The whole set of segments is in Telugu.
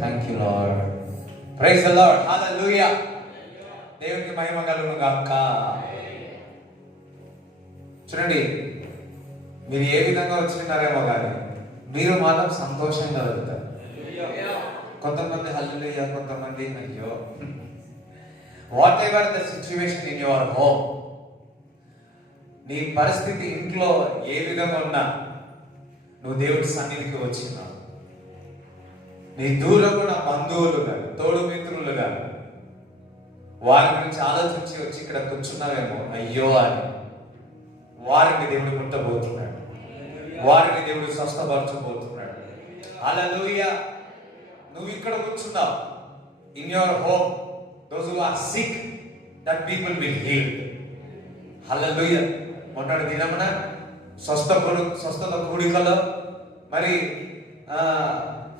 Thank you, Lord. Praise the Lord. Hallelujah. దేవునికి మహిమ కలుగును గాక. చూడండి, మీరు ఏ విధంగా వచ్చినారేమో కానీ మీరు మాత్రం సంతోషంగా వెళ్తారు. కొంతమంది హల్లెలూయా, కొంతమంది అయ్యో. What ever the situation in your home, నీ పరిస్థితి ఇంట్లో ఏ విధంగా ఉన్నా నువ్వు దేవుడి సన్నిధికి వచ్చినావు. నీ దూరం ఉన్న బంధువులు కానీ తోడు మిత్రులు కానీ వారి గురించి ఆలోచించి వచ్చి ఇక్కడ కూర్చున్నావేమో అయ్యో అని, వారిని దేవుడు ముట్టబోతున్నాడు, వారిని దేవుడు స్వస్థపరచబోతున్నాడు. హల్లెలూయా. నువ్వు ఇక్కడ కూర్చున్నావు in your home, those who are sick, that people will heal. Hallelujah. మొన్నటి దినమున స్వస్థత కూడికలో మరి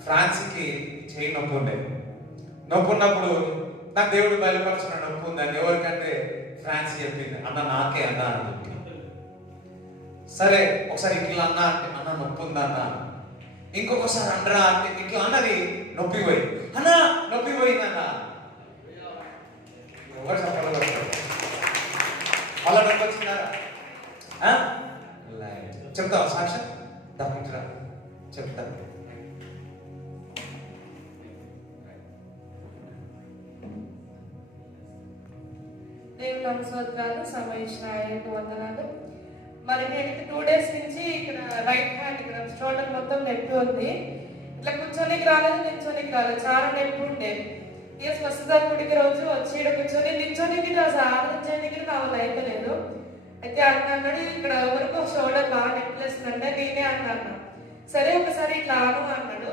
ఫ్రాన్స్కి చేయి నొప్పి ఉండేది. నొప్పి ఉన్నప్పుడు నాకు దేవుడు బయలుపరచిన నొప్పి ఉందని ఎవరికంటే ఫ్రాన్స్ చెప్పింది, అన్న నాకే అన్నా అని చెప్పి. సరే ఒకసారి ఇట్లా అన్నా అంటే అన్న నొప్పి ఉందా అన్న, ఇంకొకసారి అండరా అంటే ఇట్లా అన్నది నొప్పి పోయి, అన్నా నొప్పి పోయిందన్న. ఎవరు చెప్పలేదు అలా నొప్పి వచ్చిందా? చెప్తావా సాక్ష్యం? డాక్టర్ చెప్తా. దేవుని నమస్కారాలు, సమయించిన ఆయనకు వందనాలు. మరి నేను 2 days నుంచి ఇక్కడ రైట్ హ్యాండ్ ఇక్కడ షోల్డర్ మొత్తం నొప్పి ఉంది. ఇట్లా కూర్చొనికి రాలేదు, నిల్చొనికి రాలేదు, చాలా నొప్పి ఉండేది. ఇక స్వస్థత గుడికి రోజు వచ్చి ఇక్కడ కూర్చొని నిల్చొనికి ఆరాధన చేయడానికి నా వల్ల అయిపోలేదు. అయితే అన్నాడు ఇక్కడ ఎవరికో షోల్డర్ బాగా నొప్పిలేస్తుందంటే నేనే అన్నాను. సరే ఒకసారి ఇట్లా ఆను అన్నాడు.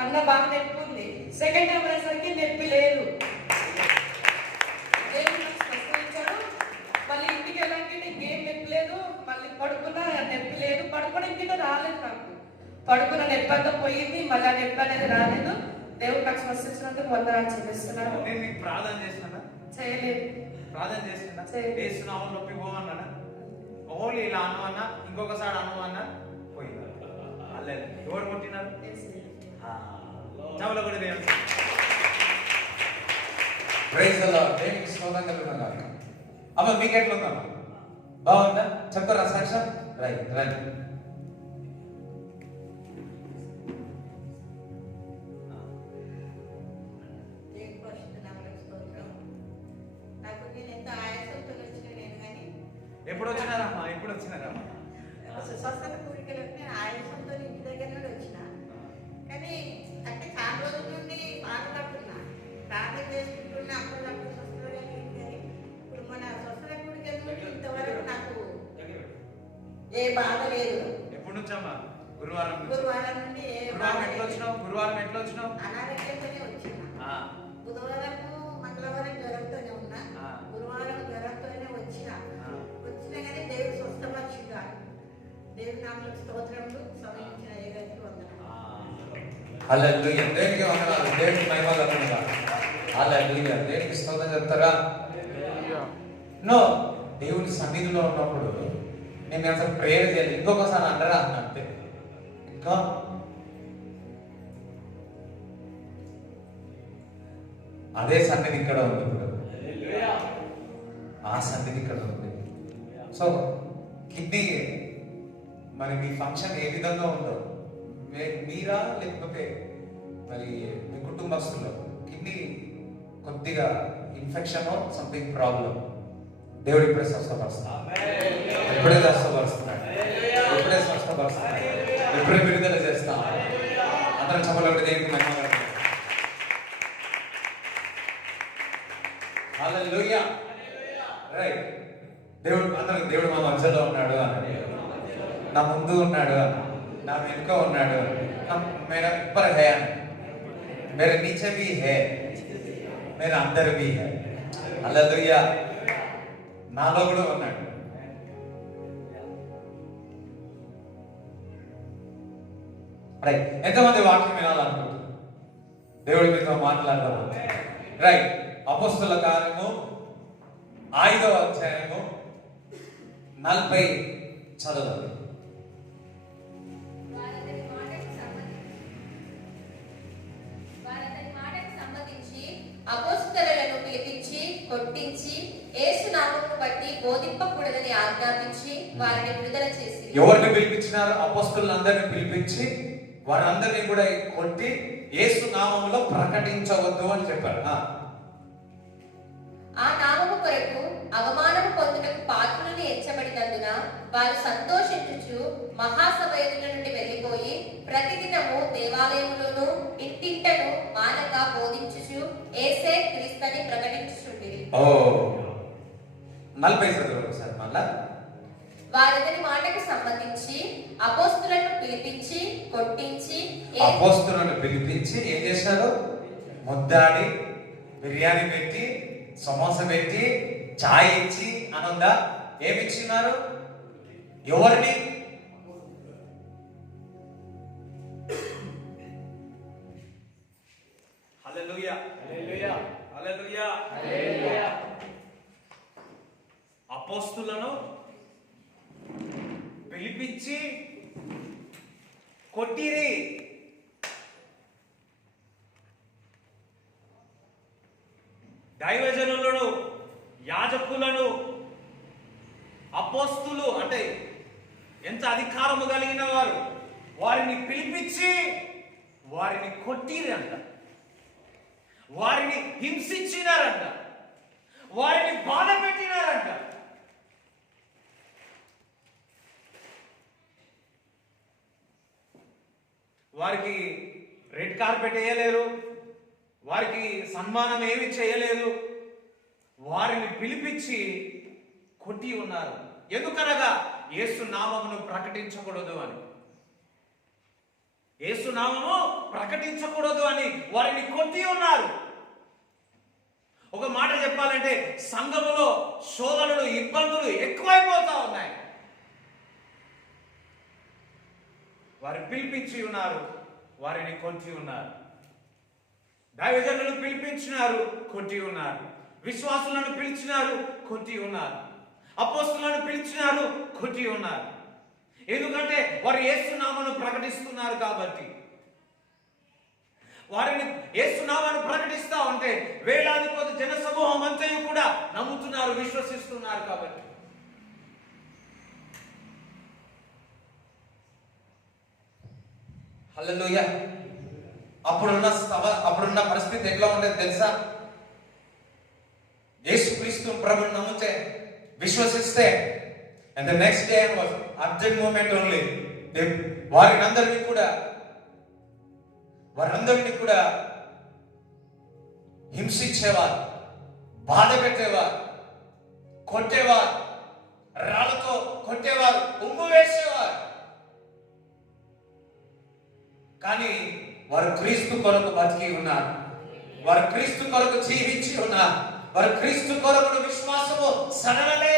అన్న బాగా నొప్పి ఉంది. సెకండ్ టైం అనేసరికి నొప్పి లేదు. స్వస్థించాడు. మళ్ళీ ఇంటికి వెళ్ళాలంటే నీకేం నొప్పి లేదు, మళ్ళీ పడుకున్నా నొప్పి లేదు. పడుకుని ఇంటికి రాలేదు, నాకు పడుకున్న నొప్పి అంతా పోయింది, మళ్ళీ ఆ నొప్పి అనేది రాలేదు. దేవుడు నాకు స్వస్థించినందుకు వందనాలు చెల్లిస్తున్నాను. ప్రార్థన చేస్తున్నా చేయలేదు, ప్రార్థన చేస్తున్నా నొప్పి పోవన్నా, ఓన్లీ ఇలా అనువన్నా, ఇంకొకసారి అనువన్నా పోయింది. అల్లే ఎవరు కొట్టినారు? చవల కూడా దేవుడు. Praise the lord. దేవునికి స్తోత్రం కలుగుగాక. అమ్మ మీకు ఎట్లా ఉందా? బాగుందా? చెప్తారా సాక్ష్యం? రైట్ రండి. ఎప్పుడు వచ్చినారమ్మా? ఎప్పుడు వచ్చినారమ్మా? స్వస్థత కూడికలకు నేను ఆయాసంతో ఇంటి దగ్గర నుండి వచ్చిన, కానీ అంటే చాలా రోజుల నుండి బాధపడుతున్నా, ప్రార్థన చేసుకుంటున్నా, అప్పుడు స్వస్థత కానీ ఇప్పుడు మన స్వస్థత కూడికల నుండి ఇంతవరకు నాకు ఏ బాధ లేదు. ఎప్పటి నుంచమ్మా? గురువారం నుండి గురువారం ఎట్లా వచ్చినావు? అనారోగ్యంతోనే వచ్చిన. బుధవారము మంగళవారం జ్వరంతోనే ఉన్నా, గురువారం జ్వరంతోనే వచ్చిన. కానీ దేవుడు స్వస్థపరిచిందాడు. దేవుడి నామములకు స్తోత్రములు. సమయించిన ఏగతికి వందనాలు. హల్లెలూయా. దేవునికి వందనాలు. దేవునికి మహిమ కలుగునుగా. హల్లెలూయా. దేవునికి స్తోత్రం చెప్తారా? నో, దేవుని సన్నిధిలో ఉన్నప్పుడు నేను అసలు ప్రేయర్ చేయాలి, ఇంకొకసారి అంటారా అన్న అంతే. ఇంకా అదే సన్నిధి ఇక్కడ ఉంది. ఇప్పుడు ఆ సన్నిధి ఇక్కడ ఉంది. సో కిడ్నీ మరి మీ ఫంక్షన్ ఏ విధంగా ఉందో, మీరా లేకపోతే మరి మీ కుటుంబస్తుల్లో కిడ్నీ కొద్దిగా ఇన్ఫెక్షన్ సంథింగ్ ప్రాబ్లం, దేవుడు ఇప్పుడే స్వస్థపరుస్తున్నాడు. ఇప్పుడే స్వస్థపరుస్తున్నాడు. ఇప్పుడే స్వస్థపరుస్తున్నాడు. ఇప్పుడే విడుదల చేస్తాం. అందరం చెప్పలేకపోతే దేవునికి మహిమ కలుగును. హల్లెలూయా. రైట్. దేవుడు మా మధ్యలో ఉన్నాడు అని, నా ముందు ఉన్నాడు అని, నా వెనుక ఉన్నాడు అని, मेरा ऊपर है, मेरे नीचे भी है, मेरे अंदर भी है. హల్లెలూయా. నాలో కూడా ఉన్నాడు. రైట్. ఎంతమంది వాక్యం వినాలనుకుంటున్నారు? దేవుడి మీతో మాట్లాడదాం. రైట్. అపోస్తలుల కార్యము 5వ అధ్యాయము 40 చదవండి. కొట్టించి యేసు నామమును బట్టి బోధింపకూడదని ఆజ్ఞాపించి వారిని విడుదల చేసి. ఎవరిని పిలిపించినారు? అపోస్తలులందరిని పిలిపించి వారందరినీ కూడా కొట్టి యేసు నామములో ప్రకటించవద్దు అని చెప్పారు. ఆ నామము కొరకు అవమానము పొందుటకు పాత్రులను ఎంచబడినందున వారు సంతోషించుచు మహాసభ ఎదుట నుండి వెళ్ళిపోయి ప్రతిదినము దేవాలయములోను ఇంటింటను మానక బోధించుచు యేసే క్రీస్తుని ప్రకటించుచుండిరి. 40 చదవండి సార్ మళ్ళా. వారిద్దరి మాటకు సంబంధించి అపోస్తులను పిలిపించి కొట్టించి అపోస్తులను పిలిపించి ఏం చేశారు? ముద్దాడి బిర్యానీ పెట్టి సమోసా పెట్టి చాయ్ ఇచ్చి ఆనంద ఏమిచ్చినారు? ఎవరిని? హల్లెలూయా హల్లెలూయా హల్లెలూయా హల్లెలూయా. అపోస్తులను పిలిపించి కొట్టిరి. దైవజనులను, యాజకులను, అపోస్తులు అంటే ఎంత అధికారము కలిగిన వారు, వారిని పిలిపించి వారిని కొట్టిరంట, వారిని హింసించినారంట, వారిని బాధ పెట్టినారంట. వారికి రెడ్ కార్పెట్ వేయలేరు, వారికి సన్మానం ఏమి చేయలేదు. వారిని పిలిపించి కొట్టి ఉన్నారు. ఎందుకనగా యేసు నామమును ప్రకటించకూడదు అని. యేసు నామము ప్రకటించకూడదు అని వారిని కొట్టి ఉన్నారు. ఒక మాట చెప్పాలంటే సంఘములో శోధనలు, ఇబ్బందులు ఎక్కువైపోతా ఉన్నాయి. వారు పిలిపించి ఉన్నారు, వారిని కొట్టి ఉన్నారు. దైవజనులను పిలిపించినారు, కొట్టి ఉన్నారు. విశ్వాసులను పిలిచినారు, కొట్టి ఉన్నారు. అపోస్తులను పిలిచినారు, కొట్టి ఉన్నారు. ఎందుకంటే వారు యేసు నామమును ప్రకటిస్తున్నారు కాబట్టి. వారిని యేసు నామమును ప్రకటిస్తా ఉంటే వేలాది కొద్ది జన సమూహం అంతయు కూడా నమ్ముతున్నారు, విశ్వసిస్తున్నారు కాబట్టి. హల్లెలూయా. అప్పుడున్న పరిస్థితి ఎట్లా ఉండేది తెలుసా? యేసుక్రీస్తు ప్రభుని నమ్మితే, విశ్వసిస్తే, and the next day was urgent moment only. వారందరినీ కూడా హింసించేవారు, బాధ పెట్టేవారు, కొట్టేవారు, రాళ్ళతో కొట్టేవారు, ఉమ్ము వేసేవారు. కానీ వారు క్రీస్తు కొరకు బతికి ఉన్నారు, వారు క్రీస్తు కొరకు జీవించి ఉన్నారు, వారు క్రీస్తు కొరకు విశ్వాసము సడలలే.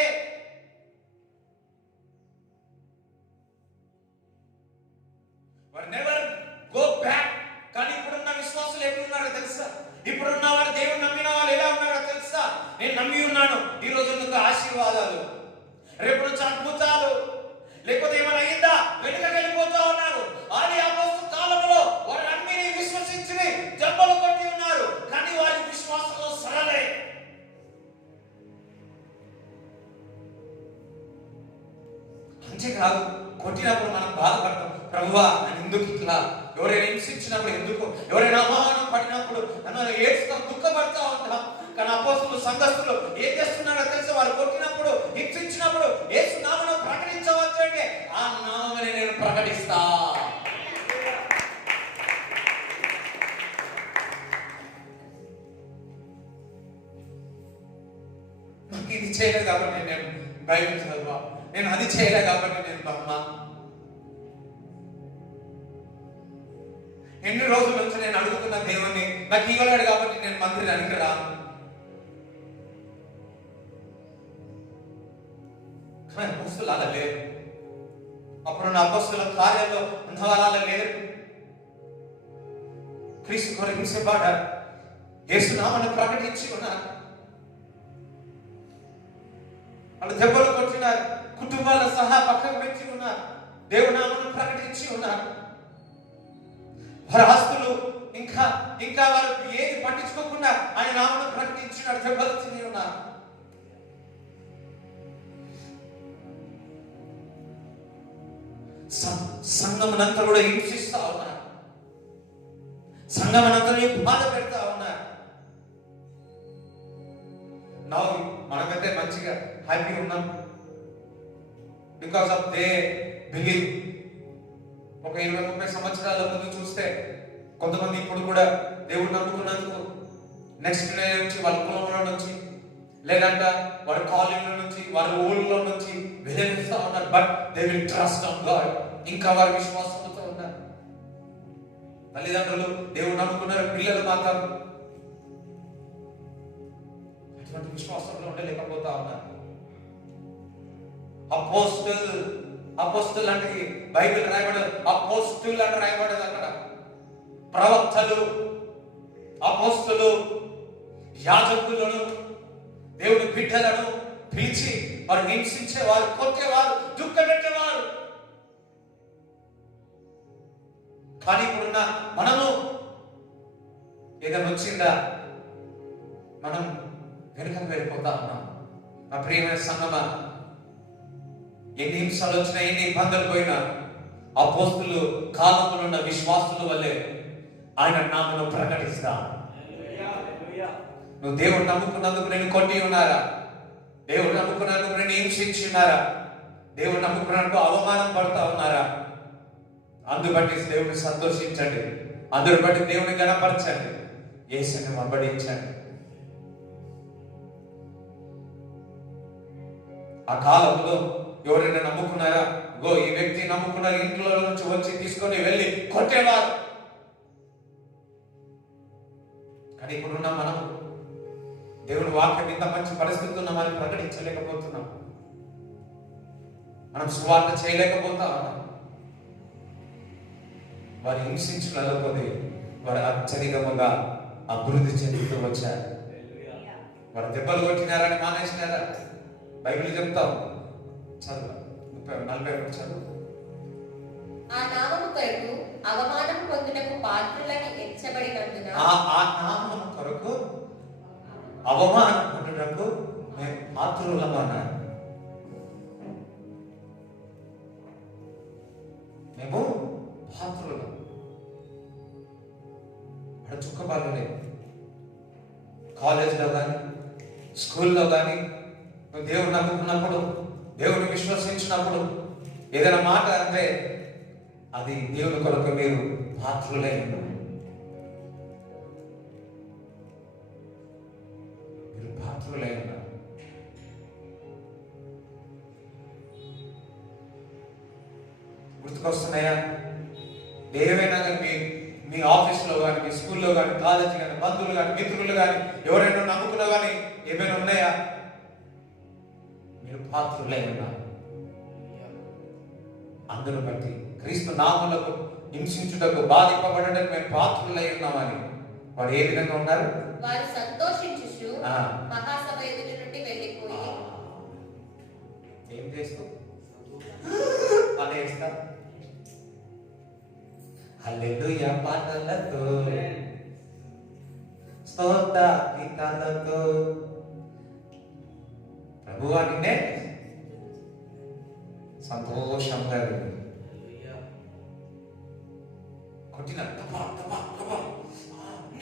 వారు నెవర్ గో బ్యాక్. కానీ ఇప్పుడున్న విశ్వాసులు ఎట్లున్నారో తెలుసా? ఇప్పుడున్న వారు దేవుని నమ్మిన వాళ్ళు ఎలా ఉన్నారో తెలుసా? నేను నమ్మి ఉన్నాను, ఈ రోజు నుంచి ఆశీర్వాదాలు, రేపు నుంచి అద్భుతాలు, లేకపోతే ఏమైనా అయిందా వెనుకకి వెళ్ళిపోతా ఉన్నారు. ఆది అపోస్తలుల కాలంలో వారు నమ్మి విశ్వసించి జబ్బలు కొట్టి ఉన్నారు, కానీ వారి విశ్వాసంలో సరళే. అంతేకాదు, కొట్టినప్పుడు మనం బాధపడతాం, ప్రభువా నేను ఎందుకు ఇట్లా, ఎవరైనా హింసించినప్పుడు ఎందుకు, ఎవరైనా అవమానం పడినప్పుడు నన్ను ఏడుస్తాం, దుఃఖపడతా ఉంటాం. కానీ అపోస్తలులు, సంఘస్థులు ఏం చేస్తున్నారో తెలిసి వారు కొట్టినప్పుడు, హింసించినప్పుడు యేసు నామమును ప్రకటించవచ్చు అంటే ఆ నామమునే నేను ప్రకటిస్తా. నాకు ఇది చేయలేదు కాబట్టి నేను బైబిల్ చదవా, నేను అది చేయలేదు కాబట్టి నేను బొమ్మ. ఎన్ని రోజుల నుంచి నేను అడుగుతున్న దేవుణ్ణి, నాకు ఇవ్వలేడు కాబట్టి నేను మందిని అడిగిరా. కానీ అపోస్తలులు అలా లేరు. అప్పుడున్న అపోస్తలుల కార్యాల్లో ఉన్నవారు అలా లేరు. క్రీస్తు కొరకు హింసింపబడ్డారు, యేసు నామమును ప్రకటించి ఉన్నారు. వాళ్ళు దెబ్బలు కొట్టినారు, కుటుంబాల సహా పక్కకు పెట్టి ఉన్నారు, దేవుని నామమును ప్రకటించి ఉన్నారు. వారి ఆస్తులు ఇంకా ఇంకా వారు ఏది పట్టించుకోకుండా ఆయన నామమును ప్రకటించినాడు. దెబ్బలు తిని ఉన్నారు. సంఘమునంతా కూడా హింసిస్తా ఉన్నారు. సంఘమునంతా బాధ పెడతా ఉన్నారు. మనమైతే మంచిగా హ్యాపీ ఉన్నాం బికాస్ ఆఫ్ దే బిలీవ్. ఒక 20-30 సంవత్సరాల ముందు చూస్తే కొంతమంది ఇప్పుడు కూడా దేవుడు నమ్ముకున్నందుకు నెక్స్ట్ డే నుంచి వాళ్ళ కులంలో నుంచి లేదంటే వాళ్ళ కాలనీలో నుంచి వాళ్ళ ఊళ్ళో నుంచి వెళ్ళిస్తా ఉన్నారు. But they will trust on God. ఇంకా వారి విశ్వాసంతో ఉన్నారు. తల్లిదండ్రులు దేవుడు నమ్ముకున్నారు, పిల్లలు మాత్రం అటువంటి విశ్వాసంలో ఉండలేకపోతా ఉన్నారు. అపోస్తుల్ అంటే బైబిల్ రాయబడదు, అపోస్తుల్ అని రాయబడదు. అక్కడ ప్రవక్తలు, అపోస్తులు, యాజకులను, దేవుడి బిడ్డలను పిలిచి వారు హింసించేవారు, కొట్టేవారు, దుఃఖపెట్టేవారు. కానీ ఇప్పుడున్న మనము ఏదైనా వచ్చిందా మనం వెనుకకు వెళ్ళిపోతా ఉన్నాం. నా ప్రియమైన సంగమా, ఎన్ని హింసలు వచ్చినా, ఎన్ని ఇబ్బందులు పోయినా అపోస్తులు కాలంలో ఉన్న విశ్వాసుల వల్లే ఆయన నామమును ప్రకటిస్తా. నువ్వు దేవుడు నమ్ముకున్నందుకు నేను కొట్టి ఉన్నారా? దేవుడు నమ్ముకున్నందుకు నేను హింసించి ఉన్నారా? దేవుడు నమ్ముకున్నందుకు అవమానం పడుతా ఉన్నారా? అందుబట్టి దేవుడిని సంతోషించండి, అందరు బట్టి దేవుని గణపరచండి, యేసుని వెంబడించండి. ఆ కాలంలో ఎవరైనా నమ్ముకున్నారా? ఈ వ్యక్తి నమ్ముకున్నారు, ఇంట్లో నుంచి వచ్చి తీసుకొని వెళ్ళి కొట్టేవారు. కానీ ఇప్పుడున్న మనం దేవుని వాక్యం ఇంత మంచి పరిస్థితి ఉన్నామని ప్రకటించలేకపోతున్నాం. మనం సువార్త చేయలేకపోతా ఉన్నాం. వారి హింసించలేకపోతే వారు అత్యధికముగా అభివృద్ధి చెందుతూ వచ్చారు. వారు దెబ్బలు కొట్టినారని మానేసినారా? బైబిల్ చెప్తాం, చదువు 40 చదువు. ఆ నామము కొరకు అవమానం పొందుటకు పాత్రులని ఎంచబడినందున, ఆ నామము కొరకు అవమానం పొందుటకు మేము పాత్రులమన్నారు. మేము పాత్రులం. అక్కడ చుక్కబాలే కాలేజ్లో కానీ స్కూల్లో కానీ నువ్వు దేవుడు నమ్ముకున్నప్పుడు, దేవుడిని విశ్వసించినప్పుడు ఏదైనా మాట అంటే అది దేవుని కొరకు మీరు పాత్రులై ఉన్నారు. మీరు పాత్రులై ఉన్నారు. గుర్తుకొస్తున్నాయా? ఏవైనా కానీ మీ ఆఫీస్లో కానీ, మీ స్కూల్లో కానీ, కాలేజీ కానీ, బంధువులు కానీ, మిత్రులు కానీ, ఎవరైనా నమ్ముకున్నా కానీ ఏమైనా ఉన్నాయా? మీరు పాత్రులై ఉన్నారు. అందరూ బట్టి క్రీస్తు నామములకు హింసించుటకు బాధింపబడడానికి మేము పాత్రులై ఉన్నామని వాడు ఏ విధంగా ఉన్నారు? వారు సంతోషించుచు మహాసభ ఎదుటి నుండి వెళ్ళిపోయి ఏం చేస్తూ అనేస్తా హల్లెలూయా పాటలతో, స్తోత్ర గీతాలతో ప్రభువా నిన్నే సంతోషంగా కొట్టిన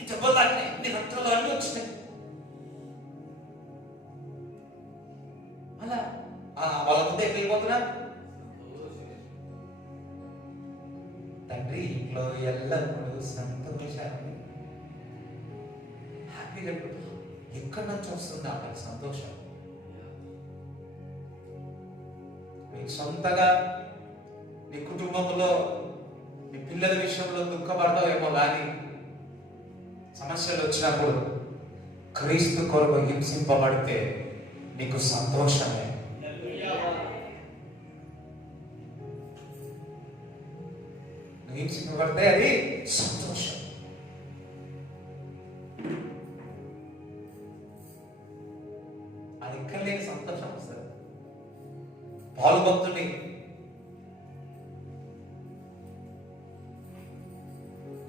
చెప్పలాగినాయి, నీ రక్తంలో అన్నీ వచ్చినాయి. అలా వాళ్ళ ముందే వెళ్ళిపోతున్నా. తండ్రి ఇంట్లో ఎల్లప్పుడూ సంతోషం, హ్యాపీగా ఎక్కడి నుంచి వస్తుంది ఆ సంతోషం? నీకు సొంతగా నీ కుటుంబంలో నీ పిల్లల విషయంలో దుఃఖపడతావేమో, కానీ సమస్యలు వచ్చినప్పుడు క్రీస్తు కొరకు హింసింపబడితే నీకు సంతోషమే. నువ్వు హింసింపబడితే అది సంతోషం. అది ఇక్కడ లేని సంతోషం వస్తుంది. పాలు భక్తుని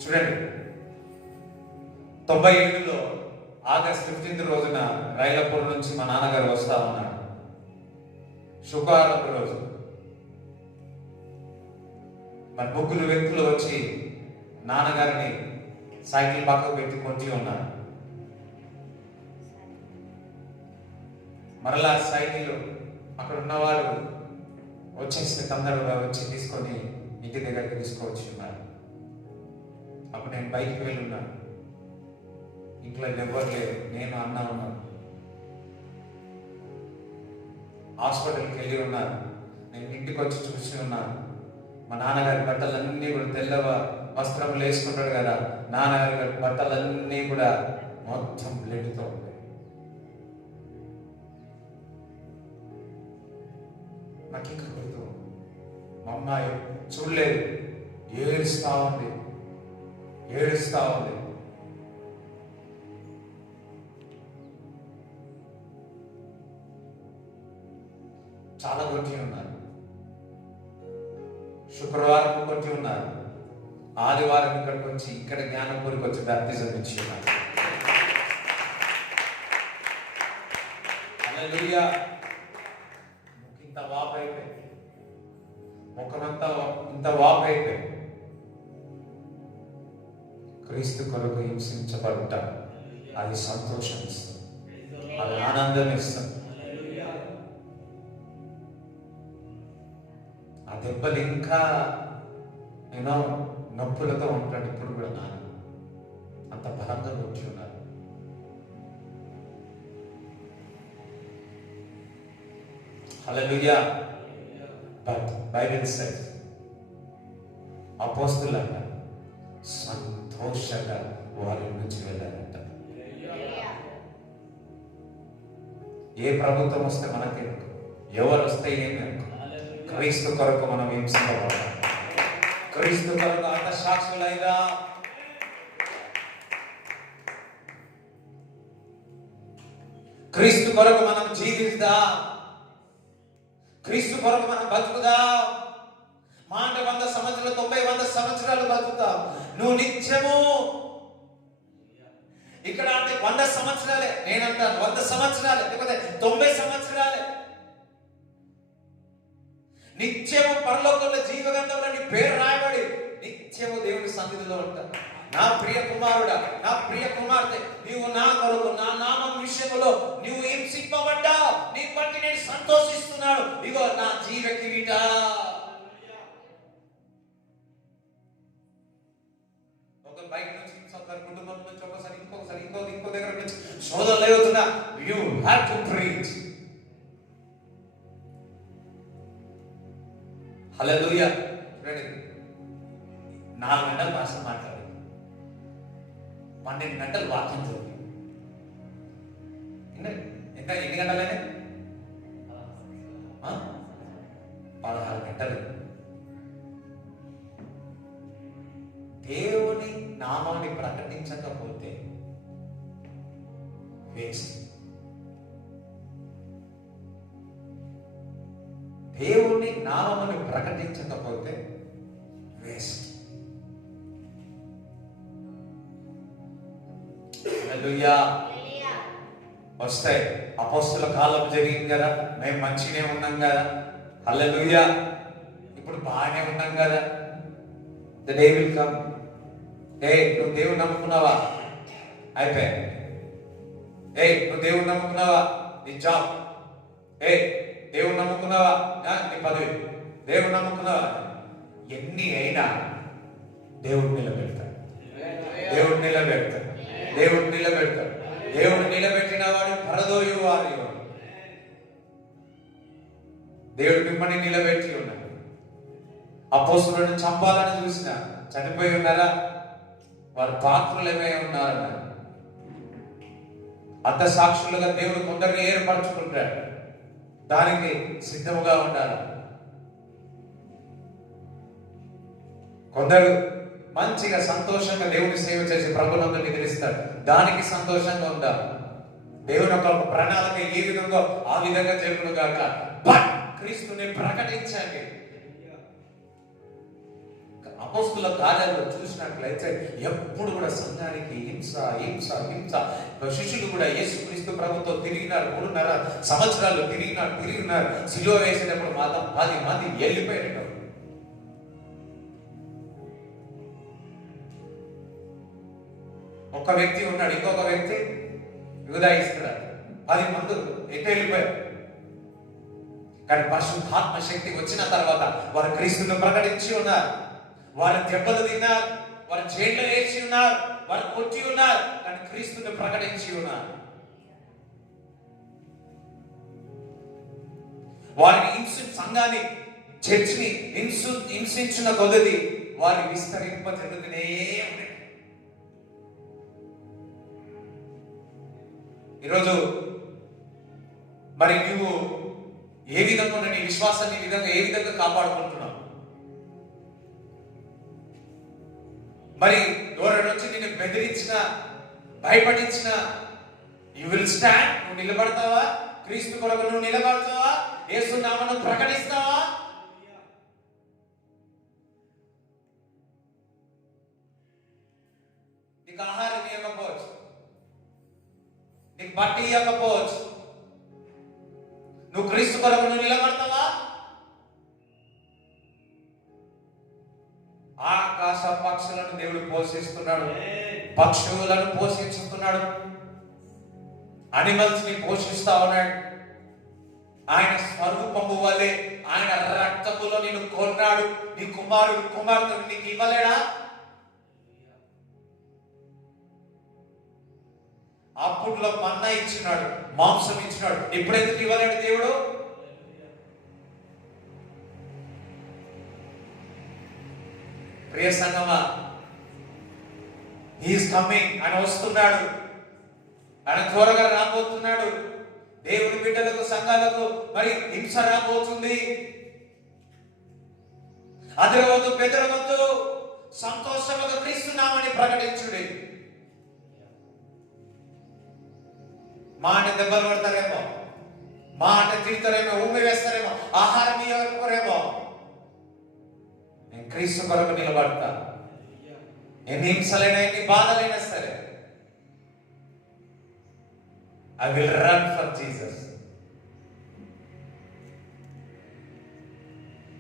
చూడండి, 97లో ఆగస్ట్ 15 రోజున రైలపూర్ నుంచి మా నాన్నగారు వస్తా ఉన్నారు. శుక్రవారం రోజు మరి ముగ్గురు వ్యక్తులు వచ్చి నాన్నగారిని సైకిల్ పక్కకు పెట్టి కొంటి ఉన్నారు. మరలా సైకిల్ అక్కడ ఉన్నవారు వచ్చేస్తే తొందరగా వచ్చి తీసుకొని ఇంటి దగ్గరికి తీసుకొచ్చి ఉన్నారు. అప్పుడు నేను బయటికి వెళ్ళి ఉన్నాను. ఇంట్లో ఎవరు లేరు, నేను అన్న ఉన్నాను. హాస్పిటల్కి వెళ్ళి ఉన్నాను. నేను ఇంటికి వచ్చి చూసి ఉన్నాను. మా నాన్నగారి బట్టలన్నీ కూడా తెల్ల వస్త్రములు వేసుకుంటాడు కదా, నాన్నగారి బట్టలన్నీ కూడా మొత్తం బ్లడ్తో ఉన్నాయి. నాకు ఇంకా గుర్తు, మా అమ్మాయి చూడలేదు, ఏడుస్తా ఉంది. చాలా కొట్టి ఉన్నారు. శుక్రవారం కొట్టి ఉన్నారు. ఆదివారం ఇక్కడికి వచ్చి ఇక్కడ జ్ఞానపూరికి వచ్చి బాప్తిజం ఇచ్చి ఉన్నారు. హల్లెలూయా. ఇంత వాపు అయిపోయింది, ముఖమంతా ఇంత వాపు అయిపోయింది. క్రీస్తు కొరకు హింసించబడ్డ అది సంతోషం ఇస్తుంది, అది ఆనందం ఇస్తుంది. ఆ దెబ్బలు ఇంకా నేను నొప్పులతో ఉంటాడు ఇప్పుడు కూడా. నాన్న అంత బలంగా వచ్చి ఉన్నారు. హల్లెలూయా. బట్ బైబిల్ సేస్ అపోస్తలులంట సంతోషంగా వారి నుంచి వెళ్ళారంట. ఏ ప్రభుత్వం వస్తే మనకేంటి, ఎవరు వస్తే ఏమి, క్రీస్తు కొరకు మనం హింసించబడాలి. క్రీస్తు కొరకు అంత సాక్షులైనా క్రీస్తు కొరకు మనం జీవిద్దాం, క్రీస్తు కొరకు మనం బతుకుదాం. మాట 100 సంవత్సరాలు 90 సంవత్సరాలు బతుకుతాం. నువ్వు నిత్యము ఇక్కడ అంటే 100 సంవత్సరాలే, నేనంటాను 100 సంవత్సరాలే, లేకపోతే 90 సంవత్సరాలే. నిత్యము పరలోకంలో జీవగంధంలో నీ పేరు రాయబడి నిత్యము దేవుని సన్నిధిలో ఉంటావు. నా ప్రియ కుమారుడా, నా ప్రియ కుమార్తె, నీవు నా కొరకు నా నామం విషయంలో నీవు హింసింపబడ్డావు. నీ బట్టి నేను సంతోషిస్తున్నాను. ఇగో నా జీవ కిరీట. ఒక బయట నుంచి కుటుంబం నుంచి ఒకసారి ఇంకొకసారి ఇంకో దగ్గర నుంచి సోదరులు లేవుతున్నా, యు హ్యావ్ టు ప్రీచ్. హల్లెలూయా. 4 గంటలు భాష మాట్లాడి 12 గంటలు వాక్యం చదివి ఇంకా ఎన్ని గంటలనే 16 గంటలు దేవుని నామాన్ని ప్రకటించకపోతే వేస్ట్. దేవుని నామమును ప్రకటించకపోతే వేస్ట్. హల్లెలూయా. వస్తాయి. అపోస్తల కాలం జరిగింది కదా, మేము మంచిగానే ఉన్నాం కదా. హల్లెలూయా. ఇప్పుడు బాగానే ఉన్నాం కదా. The day will come. నువ్వు దేవుని నమ్ముకున్నావా, అయిపోయా. నువ్వు దేవుని నమ్ముకున్నావా, నీ జాబ్. దేవుని నమ్ముకున్నావా, నీ పదవి. దేవుని నమ్ముకున్నావా, ఎన్ని అయినా దేవుడు నిలబెడతాడు. దేవుడు నిలబెడతాడు. దేవుడు నిలబెడతాడు. దేవుడు నిలబెట్టిన వాడు పరదోయు వారి. దేవుడు మిమ్మల్ని నిలబెట్టి ఉన్నాడు. అపోస్తలులను చంపాలని చూసిన చనిపోయి ఉన్నారా, వారు పాత్రులమే ఉన్నారన్న అర్ధ సాక్షులుగా దేవుడు కొందరిని ఏర్పరచుకుంటాడు. దానికి సిద్ధముగా ఉండాలి. కొందరు మంచిగా సంతోషంగా దేవుని సేవ చేసి ప్రభునందు నిద్రిస్తారు. దానికి సంతోషంగా ఉండాలి. దేవుని ఒక ప్రణాళిక ఏ విధంగా ఆ విధంగా జరుగును గాక. బట్ క్రీస్తుని ప్రకటించండి. అపోస్తుల కార్యాలు చూసినట్లయితే ఎప్పుడు కూడా సంఘానికి హింస హింస హింస. శిష్యులు కూడా యేసుక్రీస్తు ప్రభుతో తిరిగినారు, 3.5 సంవత్సరాలు తిరిగినారు. సిలువ వేసేటప్పుడు మాత్రం 10 మంది వెళ్ళిపోయారు. ఒక వ్యక్తి ఉన్నాడు, ఇంకొక వ్యక్తి యూదాయిస్తున్నాడు. 10 మంది ఎటు వెళ్ళిపోయారు. కానీ పరిశుద్ధాత్మ శక్తి వచ్చిన తర్వాత వారు క్రీస్తును ప్రకటించి ఉన్నారు. వారు దెబ్బలు తిన్నారు, వారు జైల్లో వేసి ఉన్నారు, వారు కొట్టి ఉన్నారు, కానీ క్రీస్తుని ప్రకటించి ఉన్నారు. వారిని సంఘాన్ని, చర్చిని హింసించిన కొద్దీ వారి విస్తరింప జరుగుతూనే ఉన్నాయి. ఈరోజు మరి నువ్వు ఏ విధంగా నీ విశ్వాసాన్ని ఏ విధంగా కాపాడుకుంటున్నావు? మరి ఎవరైనా వచ్చి నిన్ను బెదిరించిన, భయపడించిన, యు విల్ స్టాండ్, నువ్వు నిలబడతావా? క్రీస్తు కొరకు నువ్వు నిలబడతావా? యేసు నామమును ప్రకటిస్తావా? నీకు ఆహారం ఇవ్వకపోవచ్చు, నీకు బట్టి ఇవ్వకపోవచ్చు, నువ్వు క్రీస్తు కొరకు నువ్వు నిలబడతావా? ఆకాశ పక్షులను దేవుడు పోషిస్తున్నాడు, పక్షులను పోషిస్తున్నాడు, అనిమల్స్ ని పోషిస్తా ఉన్నాడు. ఆయన స్వరూపము వలె ఆయన రక్తములో నిన్ను కొన్నాడు. నీ కుమార్తెను నీకు ఇవ్వలేడా? అప్పుడులో మన్నా ఇచ్చినాడు, మాంసం ఇచ్చినాడు. ఇప్పుడు ఎందుకు ఇవ్వలేడు దేవుడు? ప్రియ సంగమా, హీఈస్ కమింగ్, ఆయన వస్తున్నాడు, ఆయన త్వరగా రాబోతున్నాడు. దేవుని బిడ్డలకు, సంఘాలకు మరి హింస రాబోతుంది. అదరవద్దు, బెదరవద్దు, సంతోషముగా క్రీస్తు నామముని ప్రకటించుడి. మాట దెబ్బలు పడతారేమో, మాట తిడతారేమో, ఉమ్మి వేస్తారేమో, ఆహారం ఇవ్వకపోరేమో, నేను క్రీస్తు కొరకు నిలబడతా. ఎన్ని హింసలైనా, ఎన్ని బాధలైనా సరే, I will run for Jesus.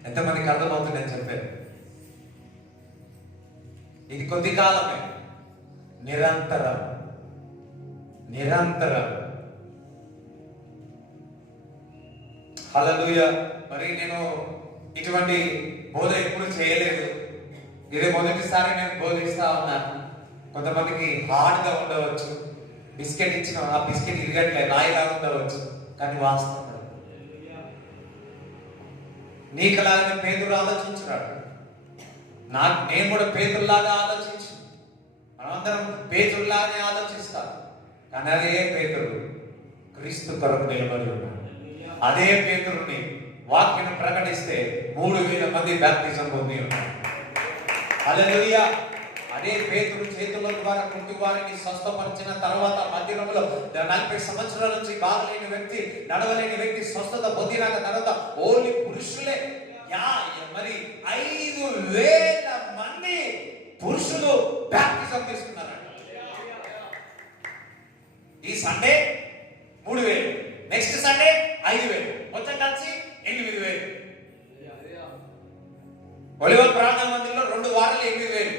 ఎంతమందికి అర్థమవుతుంది అని చెప్పారు? ఇది కొద్ది కాలమే, నిరంతరం. హల్లెలూయా. మరి నేను ఇటువంటి బోధ ఎప్పుడు చేయలేదు, ఇదే మొదటిసారి నేను బోధిస్తా ఉన్నాను. కొంతమందికి హార్డ్గా ఉండవచ్చు, బిస్కెట్ ఇచ్చిన ఆ బిస్కెట్ ఇరగట్లే, రాయిలా ఉండవచ్చు, కానీ వాస్తవం నీకులాగానే పేతురు ఆలోచించున్నాడు. నేను కూడా పేతురులాగా ఆలోచించు, మనమందరం పేతురులాగానే ఆలోచిస్తాం. కానీ అదే పేతురు క్రీస్తు కొరకు నిలబడి ఉన్నాడు. అదే పేతురుని వాక్యం ప్రకటిస్తే 3,000 మంది బాప్తిజం పొంది ఉన్నారు. హల్లెలూయా. అదే పేతురు చేతుల ద్వారా కుంటి వారిని స్వస్థపరిచిన తర్వాత మందిరంలో 40 సంవత్సరాల నుంచి బాగలేని వ్యక్తి, నడవలేని వ్యక్తి స్వస్థత పొందినాక తర్వాత ఓన్లీ పురుషులే మరి 5,000 మంది పురుషులు బాప్తిజం తీసుకున్నారంట. ఈ సండే 3,000, నెక్స్ట్ సండే 5,000, మొత్తం కలిసి 8,000. ఒలివ ప్రార్థన మందిరంలో 2 వారాలు 8,000.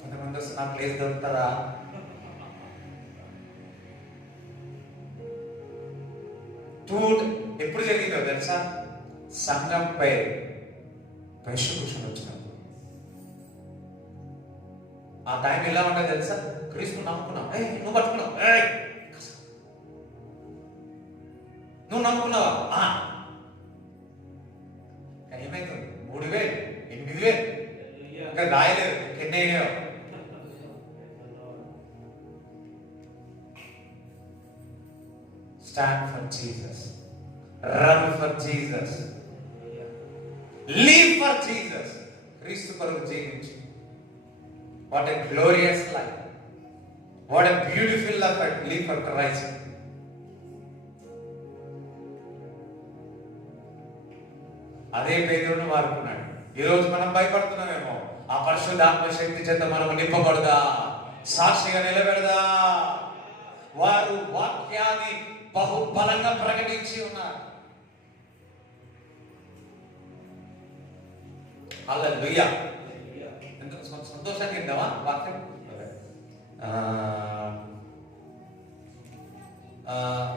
కొంతమంది వస్తే నా ప్లేస్ దొరుకుతారా? ఎప్పుడు జరిగిందో తెలుసా? సంఘంపై పశుభూషణ వచ్చినప్పుడు. ఆ టైం ఎలా ఉంటుంది తెలుసా? క్రీస్తు నమ్ముకున్నావు, నువ్వు పట్టుకున్నావు, నువ్వు నమ్ముకున్నావా? ఏమైతుంది? 3,000, 8,000 ఇంకా రాయలేదు, ఎన్నయ్యో. Stand for Jesus, run for Jesus, live for Jesus. క్రీస్తు కొరకు జీవించు. What a glorious life, what a beautiful life. Live for Christ. అదే పేదలను వాడుకున్నాడు. ఈరోజు మనం భయపడుతున్నామేమో, ఆ పరిశుద్ధాత్మ శక్తి చేత మనం నింపబడదా, సాక్షిగా నిలబెడదా. వారు వాక్యాన్ని బహుబలంగా ప్రకటించి ఉన్నారు. హల్లెలూయా. ఎంత సంతోషంగా విందామా వాక్యం?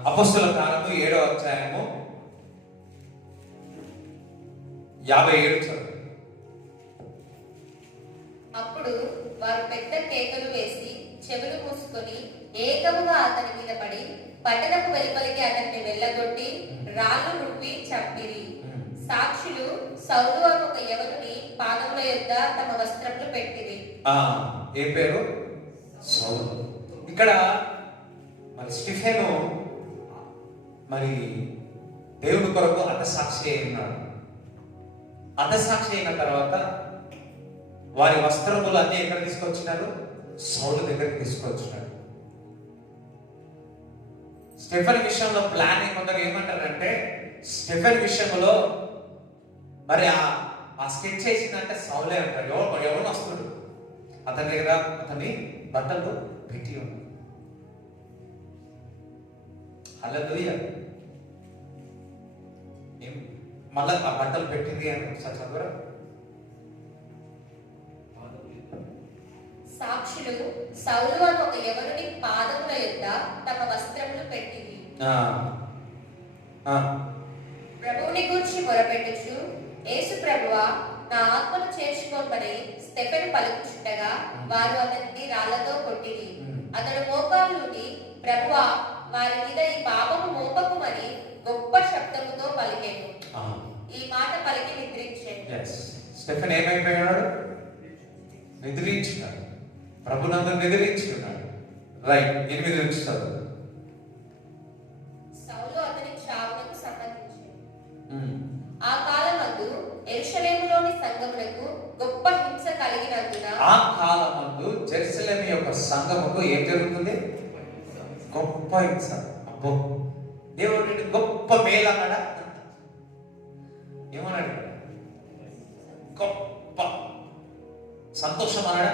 అపొస్తలుల కార్యము 7వ అధ్యాయము 57 చదువు. అప్పుడు వారు పెద్ద కేకలు వేసి చెవులు మూసుకొని ఏకముగా అతని మీద పడి పట్టణపు వెలుపలికి అతన్ని వెళ్ళగొట్టి రాళ్ళు రువ్వి చంపిరి. సాక్షులు సౌలు అని ఒక యవనుని పాదముల యొద్ద తమ వస్త్రములు పెట్టిరి. ఏ పేరు? సౌలు. ఇక్కడ మరి స్టిఫెను మరి దేవుని కొరకు హతసాక్షి అయి ఉన్నాడు. హతసాక్షి అయిన తర్వాత వారి వస్త్రములు అన్ని ఎక్కడ తీసుకొచ్చినారు? సౌలు దగ్గరికి తీసుకొచ్చినాడు. స్టెఫెన్ విషయంలో ప్లానింగ్ కొందరు ఏమంటారంటే, స్టెఫెన్ విషయంలో మరి ఆ స్కెచ్ చేసిందంటే సౌలే అంటారు. ఎవరు వస్తుడు అతని దగ్గర అతని బట్టలు పెట్టి ఉంది. హల్లెలూయా. మళ్ళా ఆ బట్టలు పెట్టింది అని ఒకసారి చదువురా. సాక్షులు సౌలు అని ఒక యవనుని పాదముల యొద్ద తమ వస్త్రములు పెట్టిరి. ప్రభువుని గూర్చి మొరపెట్టుచు, యేసు ప్రభువా, నా ఆత్మను చేర్చుకోమని స్టెఫెను పలుకుచుండగా వారు అతన్ని రాళ్లతో కొట్టిరి. అతడు మోకాళ్ళుని, ప్రభువా, వారి మీద ఈ పాపము మోపకుమని గొప్ప శబ్దముతో పలికెను. ఈ మాట పలికి నిద్రించాడు. స్టెఫెన్ ఏమైపోయాడు? నిద్రించున్నాడు. ప్రభునందు నిద్రించుకున్నాడు. రైట్. 8 నుంచి చదువు. సౌలు అతని చావునకు సంబంధించాడు. ఆ కాలమందు యెరూషలేములోని సంఘమునకు గొప్ప హింస కలిగినందున, ఆ కాలమందు జెరూసలేము యొక్క సంఘముకు ఏం జరుగుతుంది? గొప్ప హింస. అబ్బో, దేవుడు గొప్ప మేలు అన్నాడా? ఏమన్నాడు? గొప్ప సంతోషం అన్నాడా?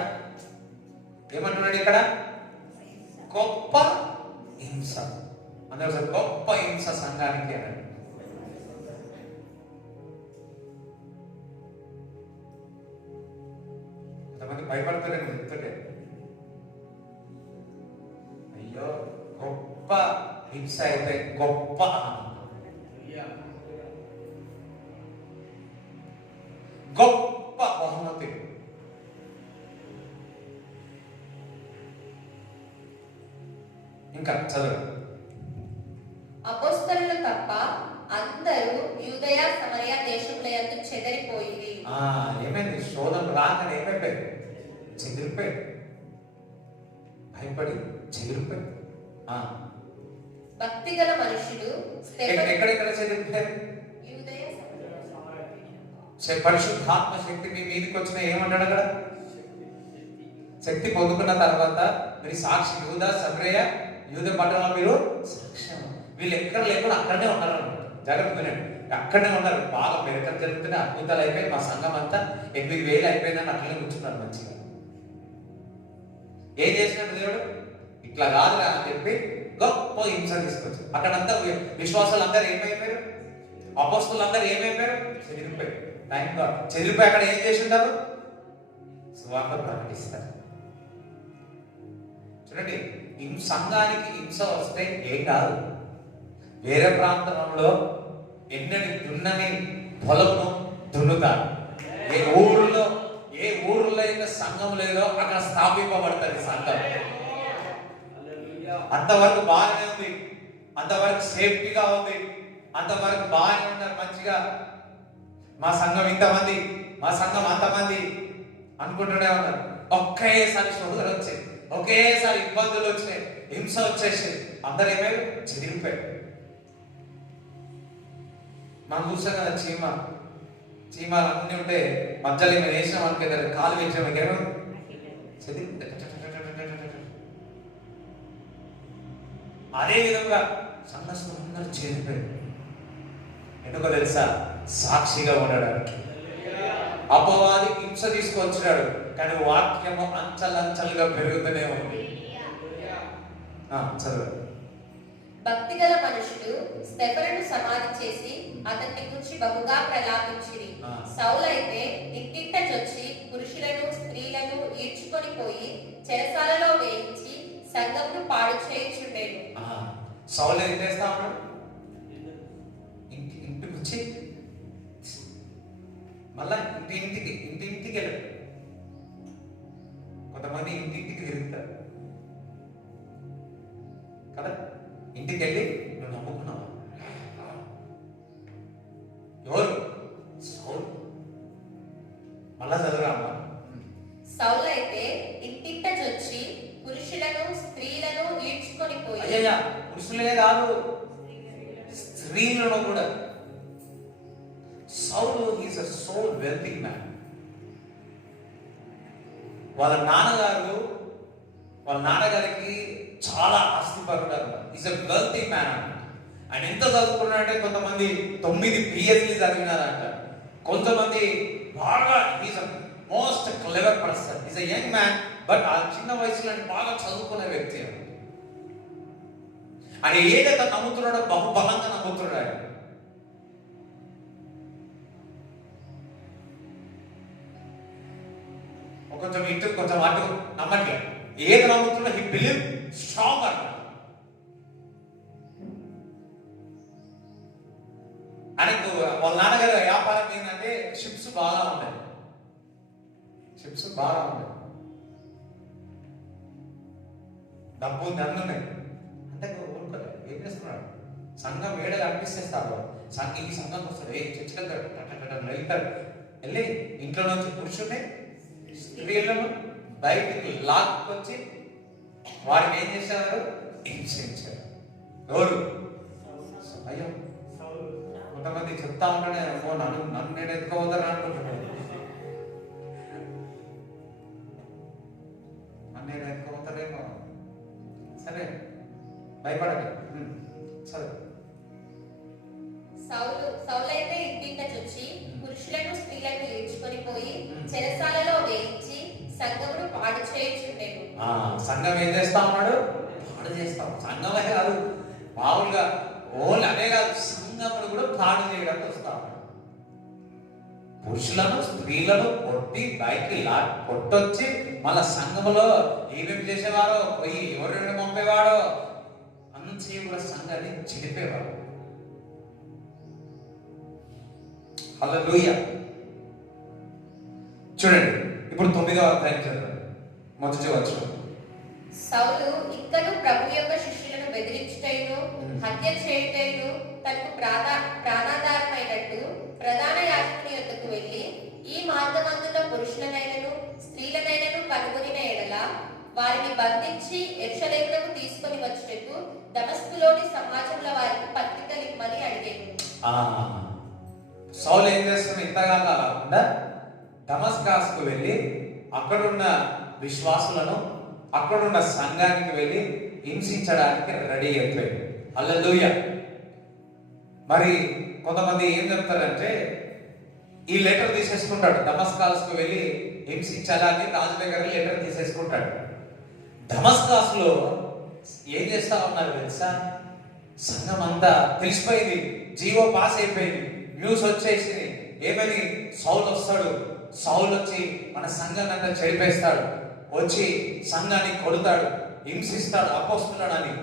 ఏమంటున్నాడు ఇక్కడ? గొప్ప హింస. అందరూ గొప్ప హింస సంఘానికి అన్నాడు. కొంతమంది భయపడతారని చెప్తుంటే, అయ్యో గొప్ప హింస అయితే గొప్ప గొప్ప బహుమతి. ఇంకా చదువు. అపోస్తలులు తప్ప అందరూ యూదయ సమరయ దేశములయందు చెదరిపోయిరి. ఏమైంది? శోధన రాగానే ఏమైపోయారు? చెదిరిపోయారు. భయపడి చెదిరిపోయారు. భక్తిగల మనుషులు ఎక్కడెక్కడ చెదిరిపోయారు? యూదయ పరిశుద్ధాత్మ శక్తి మీ మీదకి వచ్చిన ఏమన్నాడు అక్కడ? శక్తి పొందుకున్న తర్వాత మీరు సాక్షి, యూద సమరయ యూద పట్టణంలో మీరు సాక్ష్యం. వీళ్ళు ఎక్కడ లేకుండా అక్కడనే ఉన్నారు అన్నమాట. జాగ్రత్త వినండి. అక్కడనే ఉన్నారు. బాగా మెరకలు జరుగుతున్నాయి, అద్భుతాలు అయిపోయి మా సంఘం అంతా 8,000 అయిపోయిందని అట్లనే కూర్చున్నారు మంచిగా. ఏం చేసినట్టు దేవుడు? ఇట్లా కాదురా అని చెప్పి గొప్ప హింస తీసుకొచ్చి అక్కడంతా విశ్వాసాలు అందరూ ఏమైపోయారు? అపోస్తలులు అందరూ ఏమైపోయారు? చెదిరిపోయారు. Thank God. చెదిరిపోయి అక్కడ ఏం చేసి ఉంటారు? సువార్త ప్రకటిస్తారు. చూడండి, సంఘానికి హింస వస్తే ఏం కాదు. వేరే ప్రాంతంలో ఎన్నని దున్నని పొలమును దున్నుతారు. ఏ ఊరిలో అయితే సంఘం లేదో అక్కడ స్థాపింపబడుతుంది సంఘం. అంతవరకు బాగానే ఉంది, అంతవరకు సేఫ్టీగా ఉంది, అంతవరకు బాగానే ఉన్నారు మంచిగా. మా సంఘం ఇంతమంది, మా సంఘం అంతమంది అనుకుంటూనే ఉన్నారు. ఒకేసారి శోధనలు వచ్చాయి, ఒకేసారి ఇబ్బందులు వచ్చినాయి, హింస వచ్చేసి అందరు ఏమైనా చెదిరిపోయారు. మనం చూసాం కదా, చీమలు అన్నీ ఉంటే మధ్యలో ఏమైనా వేసినాం అనుకో, కాలు వేసినాం ఏమో అదే విధంగా సంఘస్థులు అందరూ చేరిపోయారు. ఎందుకో తెలుసా? సాక్షిగా ఉండడానికి. అపవాది హింస తీసుకొచ్చినాడు, కానీ వాక్యము అంచలంచలుగా పెరుగుతూనే ఉంది. చదువు. భక్తిగల మనుషులు స్టెఫనును సమాధి చేసి అతన్ని గురించి బహుగా ప్రలాపించిరి. సౌలైతే ఇంటింట చొచ్చి పురుషులను స్త్రీలను ఈడ్చుకొని పోయి చెరసాలలో వేయించి సంఘమును పాడు చేయుచుండెను. సౌలు ఏం చేస్తా ఉన్నాడు? ఇంటికి వచ్చి మళ్ళా ఇంటింటికి వెళ్ళాడు. కొంతమంది ఇంటింటికి తిరుగుతారు కదా. ఇంటికి వెళ్ళి నువ్వు నమ్ముకున్నావా? ఎవరు? సౌలు. మళ్ళా చదువురామ్మా. సౌలైతే ఇంటింట చొచ్చి పురుషులను స్త్రీలను ఈడ్చుకొని పోయి. అయ్యా, పురుషులే కాదు, స్త్రీలను కూడా. Saul is a so wealthy man. వాళ్ళ నాన్నగారికి చాలా ఆస్తిపరుడు అన్నమాట. Is a wealthy man. ఆయన ఎంత చదువుకున్నాడంటే కొంతమంది 9 PhD చదివినారంట, కొంతమంది బాగా is a most clever person. Is a young man, but ఆ చిన్న వయసులో బాగా చదువుకునే వ్యక్తి. ఆయన ఏదైతే నమ్ముతున్నాడో బహుబలంగా నమ్ముతున్నాడు. ఆయన కొంచెం ఇటు కొంచెం అటు నమ్మట్లేదు. ఏది నమ్ముతున్నా హీ బిలీవ్ స్ట్రాంగ్ అన్నమాట. ఆయనకు వాళ్ళ నాన్నగారు వ్యాపారం ఏంటంటే షిప్స్ బాగా ఉన్నాయి. డబ్బు దండున్నాయి అంటే ఊరుకోలేదు. ఏం చేస్తున్నాడు? సంఘం వేడగా అనిపిస్తేస్తారు. ఈ సంఘం వస్తారు, చర్చకెళ్తాడు, వెళ్తాడు. వెళ్ళి ఇంట్లో నుంచి పురుషుని స్త్రీలను బయటికి లాక్కొచ్చి వారికి ఏం చేశారు? హింసించారు. ఎవరు? అయ్యో, కొంతమంది చెప్తా ఉంటానే, నన్ను నేను ఎత్తుకోవద్దని అనుకుంటున్నాను. నేను ఎత్తుకోవద్దనేమో. సరే, భయపడదు. సరే. సౌలైతే ఇంటింట చొచ్చి పురుషులను స్త్రీలను ఈడ్చుకొని పోయి చెరసాలలో వేయించి సంఘమును పాడు చేయుచుండెను. సంఘం ఏం చేస్తా ఉన్నాడు? పాడు చేస్తాం. సంఘమే కాదు, మామూలుగా ఓన్లీ అదే కాదు, సంఘమును కూడా పాడు చేయడానికి వస్తా ఉన్నాడు. పురుషులను స్త్రీలను కొట్టి బయటికి కొట్టొచ్చి మళ్ళా సంఘములో ఏమేమి చేసేవారో, పోయి ఎవరెవరిని పంపేవాడో అంతే కూడా సంఘాన్ని చెడిపేవాడు. హల్లెలూయా. చూడండి, ఇప్పుడు 9వ అధ్యాయం చదవండి, మొదటి వచనం. సౌలు ఇంకను ప్రభు యొక్క శిష్యులను బెదిరించుటైను హత్య చేయుటైను తనకు ప్రాణాధారమైనట్టు ప్రధాన యాజకుని యొద్దకు వెళ్ళి, ఈ మార్గమందులో పురుషులనైనను స్త్రీలనైనను కనుగొనిన ఎడల వారిని బంధించి యెరూషలేమునకు తీసుకొని వచ్చుటకు దమస్కులోని సమాజంలో వారికి పత్రికలు ఇమ్మని అడిగాను. సౌలు ఏం చేస్తున్నా? ఇంతగా కాకుండా దమస్కాస్కు వెళ్ళి అక్కడున్న విశ్వాసులను, అక్కడున్న సంఘానికి వెళ్ళి హింసించడానికి రెడీ అయిపోయాడు. హల్లెలూయా. మరి కొంతమంది ఏం చెప్తారంటే, ఈ లెటర్ తీసేసుకుంటాడు. దమస్కాస్కు వెళ్ళి హింసించాలని రాజు దగ్గర లెటర్ తీసేసుకుంటాడు. దమస్కాస్లో ఏం చేస్తా ఉన్నారు తెలుసా? సంఘం అంతా తెలిసిపోయింది, జీవో పాస్ అయిపోయింది, న్యూస్ వచ్చేసింది. ఏమని? సౌలు వస్తాడు, సౌలు వచ్చి మన సంఘాన్ని అంతా చెడిపేస్తాడు, వచ్చి సంఘాన్ని కొడతాడు, హింసిస్తాడు, అపోస్తున్నాడు అని.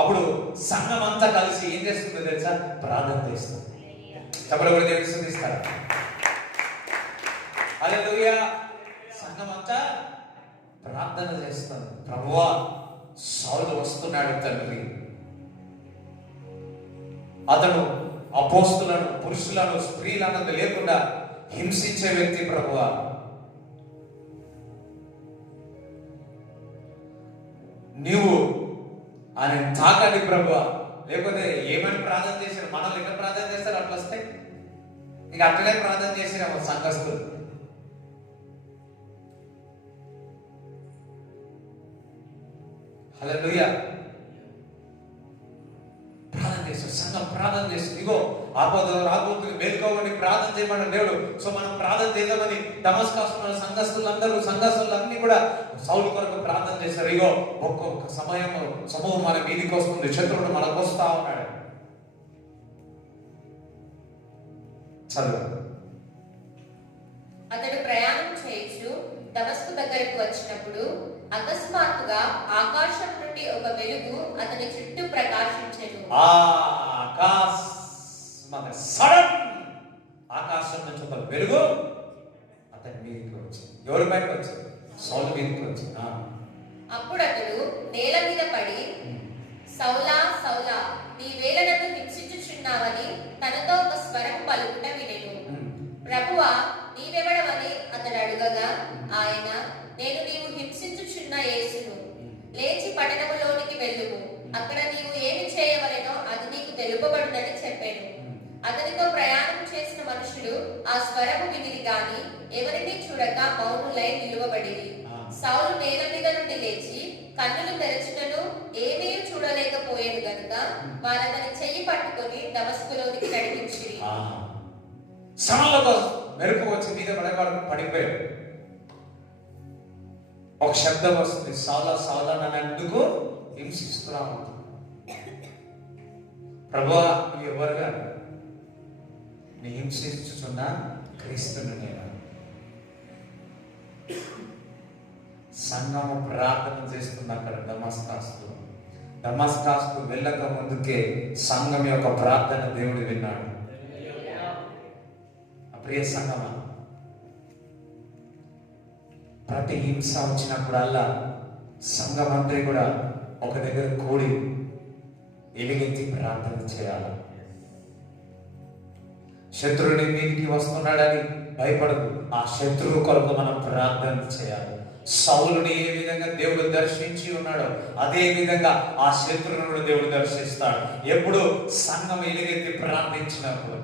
అప్పుడు సంఘం అంతా కలిసి ఏం చేస్తుందో తెలుసా? ప్రార్థన చేస్తుంది. చెప్పలు కూడా తెలుస్తుందిస్తారు. హల్లెలూయా. సంఘం అంతా ప్రార్థన చేస్తుంది. ప్రభువా, సౌలు వస్తున్నాడు తండ్రి, అతను అపోస్తులను, పురుషులను, స్త్రీలను లేకుండా హింసించే వ్యక్తి ప్రభువా. నీవు ఆయన తాకండి ప్రభువా. లేకపోతే ఏమని ప్రార్థన చేశారు? మనల్ని ఎక్కడ ప్రార్థన చేస్తారు? అట్లా వస్తే ఇక అట్లనే ప్రార్థన చేసినాము సంఘస్థులు. హల్లెలూయా. ప్రార్థన చేస్తారు. సంఘం ప్రార్థన చేస్తుంది. ఇగో ఆపద రాబోతుంది, మేల్కోమని ప్రార్థన చేయమని దేవుడు. సో మనం ప్రార్థన చేద్దామని దమస్కస్లో సంఘస్థులందరూ కూడా సౌలు కొరకు ప్రార్థన చేశారు. ఇగో ఒక్కొక్క సమూహం మన మీదికి వస్తుంది, శత్రువుడు మనకు వస్తా ఉన్నాడు. చదువు. అతడు ప్రయాణం చేయొచ్చు దమస్కు దగ్గరకు వచ్చినప్పుడు అకస్మాత్తుగా ఆకాశం నుండి ఒక వెలుగు అతని చుట్టూ ప్రకాశించెను. ఆకాశం నుంచి ఒక వెలుగు అతని మీదకి వచ్చింది. ఎవరి పైకి వచ్చింది? సౌలు మీదకి వచ్చింది. అప్పుడు అతడు నేల మీద పడి, సౌలా సౌలా, నీవేళ నన్ను హింసించుచున్నావని తనతో ఒక స్వరం పలుకుట వినెను. ప్రభువా, నీవెవడవని అతడు అడుగగా ఆయన, నేను నీవు హింసించుచున్న యేసును. లేచి పట్టణములోనికి వెళ్ళుము, అక్కడ నీవు ఏమి చేయవలెనో అది నీకు తెలుపబడునని చెప్పాను. అతనితో ప్రయాణం చేసిన మనుషులు ఆ స్వరము వినిరి గాని ఎవరిని చూడక మౌనులై నిలువబడిరి. సౌలు నేల మీద నుండి లేచి కన్నులు తెరచుటను ఏమీ చూడలేకపోయేది గనుక వారు అతని చెయ్యి పట్టుకొని దమస్కులోనికి నడిపించిరి. మెరుపు వచ్చి మీద పడిపోయాడు. ఒక శబ్దం వస్తుంది, సౌలా సౌలా నన్ను ఎందుకు హింసిస్తున్నావు? ప్రభువా, నువ్వు ఎవరుగా? నీ హింసించుచున్న క్రీస్తుని నేను. సంఘము ప్రార్థన చేస్తుంది అక్కడ దమస్కాస్తు వెళ్ళక ముందుకే సంఘం యొక్క ప్రార్థన దేవుడు విన్నాడు. ప్రియ సంఘమా, ప్రతి హింస వచ్చినప్పుడల్లా సంఘం అంతా కూడా ఒక దగ్గర కూడి ఎలుగెత్తి ప్రార్థన చేయాలి. శత్రువుని మీదికి వస్తున్నాడని భయపడదు. ఆ శత్రువు కొరకు మనం ప్రార్థన చేయాలి. సౌలుని ఏ విధంగా దేవుడు దర్శించి ఉన్నాడో అదే విధంగా ఆ శత్రువును దేవుడు దర్శిస్తాడు. ఎప్పుడు సంఘం ఎలుగెత్తి ప్రార్థించినప్పుడు.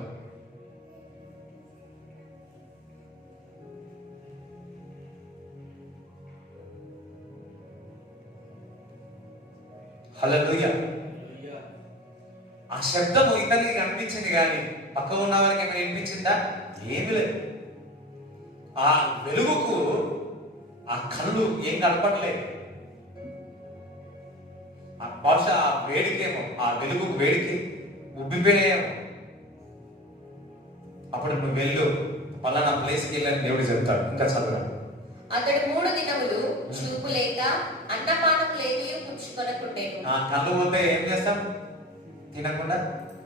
హల్లెలూయా. ఆ శబ్దము ఇతనికి అనిపించింది కానీ పక్క ఉన్న వారికి ఏమైనా వినిపించిందా? ఏమి లేదు. ఆ వెలుగుకు ఆ కళ్ళు ఏం కనపడలేదు. బహుశా ఆ వేడికేమో, ఆ వెలుగు వేడికి ఉబ్బిపోయాయేమో. అప్పుడు నువ్వు వెళ్ళు, పలానా ప్లేస్కి వెళ్ళని దేవుడు చెప్తాడు. ఇంకా చదువు. అతడు 3 దినములు చూపు లేక అన్నపానం లేవి పుచ్చుకొనకుండెను. కళ్ళు పోతే ఏం చేస్తాం? తినకుండా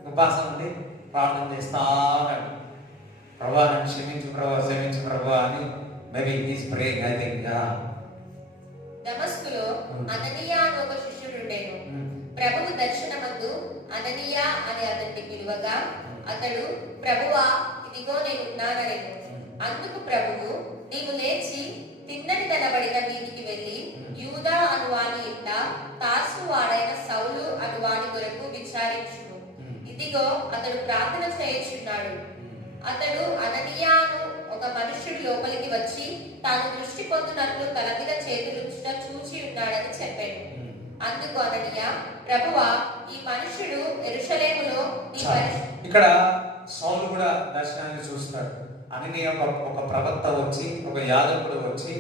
ఉపాసం ఉండి ప్రార్థన చేస్తా ఉన్నాడు. ప్రభా నన్ను క్షమించు ప్రభా, క్షమించు ప్రభా అని. Maybe is praying, I think. దమస్కులో అననీయా అని ఒక శిష్యుడు ఉండేను. ప్రభువు దర్శనమందు అననీయా అని అతన్ని పిలువగా అతడు, ప్రభువా, ఇదిగో నేనున్నానెను. అందుకు ప్రభువు, నీవు లేచి తిన్నని తనబడిన వీధికి వెళ్ళి యూదా అనువాని ఇంట తార్సు వాడైన సౌలు అనువాని కొరకు విచారించును. ఇదిగో అతడు ప్రార్థన చేయుచున్నాడు. అతడు అననీయాను ఒక మనుష్యుడు లోపలికి వచ్చి తాను దృష్టి పొందినట్లు తల మీద చేతులుంచుట చూచి ఉన్నాడని చెప్పాడు. అందుకు అననీయా, ప్రభువా, ఈ మనుష్యుడు యెరూషలేములో ఇక్కడ సౌలు కూడా దర్శనాన్ని చూస్తాడు. అననీయ ఒక ప్రవక్త వచ్చి, ఒక యాజకుడు వచ్చి,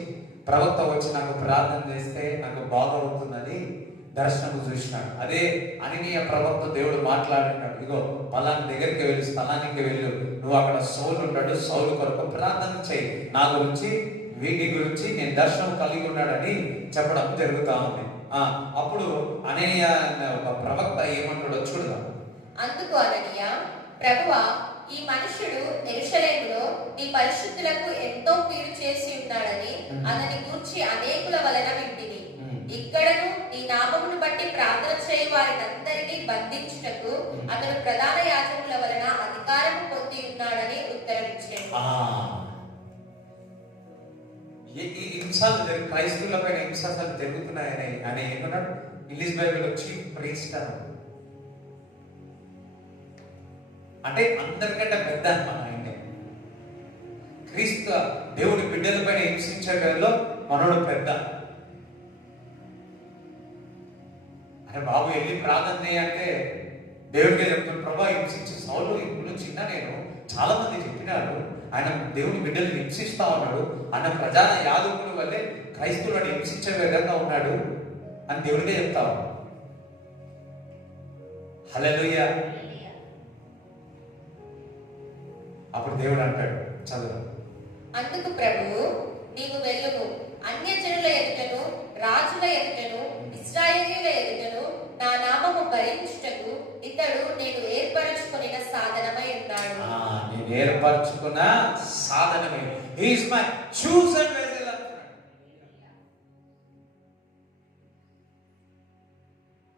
ప్రవక్త వచ్చి నాకు ప్రార్థన చేస్తే నాకు బాగవుతుందని దర్శనం చూసినాడు. అదే అననీయ ప్రవక్త దేవుడు మాట్లాడినాడు, ఇగో పలానా దగ్గరికి వెళ్ళి స్థలానికి వెళ్ళు, నువ్వు అక్కడ సౌలు ఉంటాడు, సౌలు కొరకు ప్రార్థన చేయి, నా గురించి వీటి గురించి నేను దర్శనం కలిగి ఉన్నాడని చెప్పడం జరుగుతా ఉంది. అప్పుడు అననీయ ఒక ప్రవక్త ఏమంటాడో చూడదాం. అందుకు అననీయా, ప్రభువా, ఈ మనుష్యుడు యెరూషలేములో నీ పరిశుద్ధులకు ఎంతో కీడు చేసి ఉన్నాడని అతని గూర్చి అనేకుల వలన వింటిని. ఇక్కడను నీ నామమును బట్టి ప్రార్థన చేయ వారినందరినీ బంధించుటకు అతడు ప్రధాన యాజకుల వలన అధికారం పొంది ఉన్నాడని ఉత్తరమిచ్చాడు. ఈ హింసలు క్రైస్తవుల పైన హింసలు జరుగుతున్నాయని అని ఏమన్నాడు? ఇంగ్లీష్ బైబిల్ చీఫ్ ప్రీస్ట్ అంటే అందరికంటే పెద్ద ఆయన. క్రీస్తు దేవుడి బిడ్డల పైన హింసించడంలో మనోడు పెద్ద. అరే బాబు వెళ్ళి ప్రార్థన చేయంటే దేవుడికే చెప్తాడు, ప్రభా హింసించే సౌలు ఇప్పుడు చిన్న నేను చాలా మంది చెప్పినారు ఆయన దేవుని బిడ్డలు హింసిస్తా ఉన్నాడు, ఆయన ప్రధాన యాదవుని వల్లే క్రైస్తవులను హింసించే విధంగా ఉన్నాడు అని దేవుడికే చెప్తావు. హల్లెలూయా. అప్పుడు దేవుడు అంటాడు, చదువు. అందుకు ప్రభువు, నీవు వెళ్ళుము, అన్యజనుల ఎదుటను రాజుల ఎదుటను ఇశ్రాయేలీయుల ఎదుటను నా నామము భరించుటకు ఇతడు నేను ఏర్పరచుకొనిన సాధనమై ఉన్నాడు. నేను ఏర్పరచుకున్న సాధనమే. He is my chosen vessel అంటున్నాడు.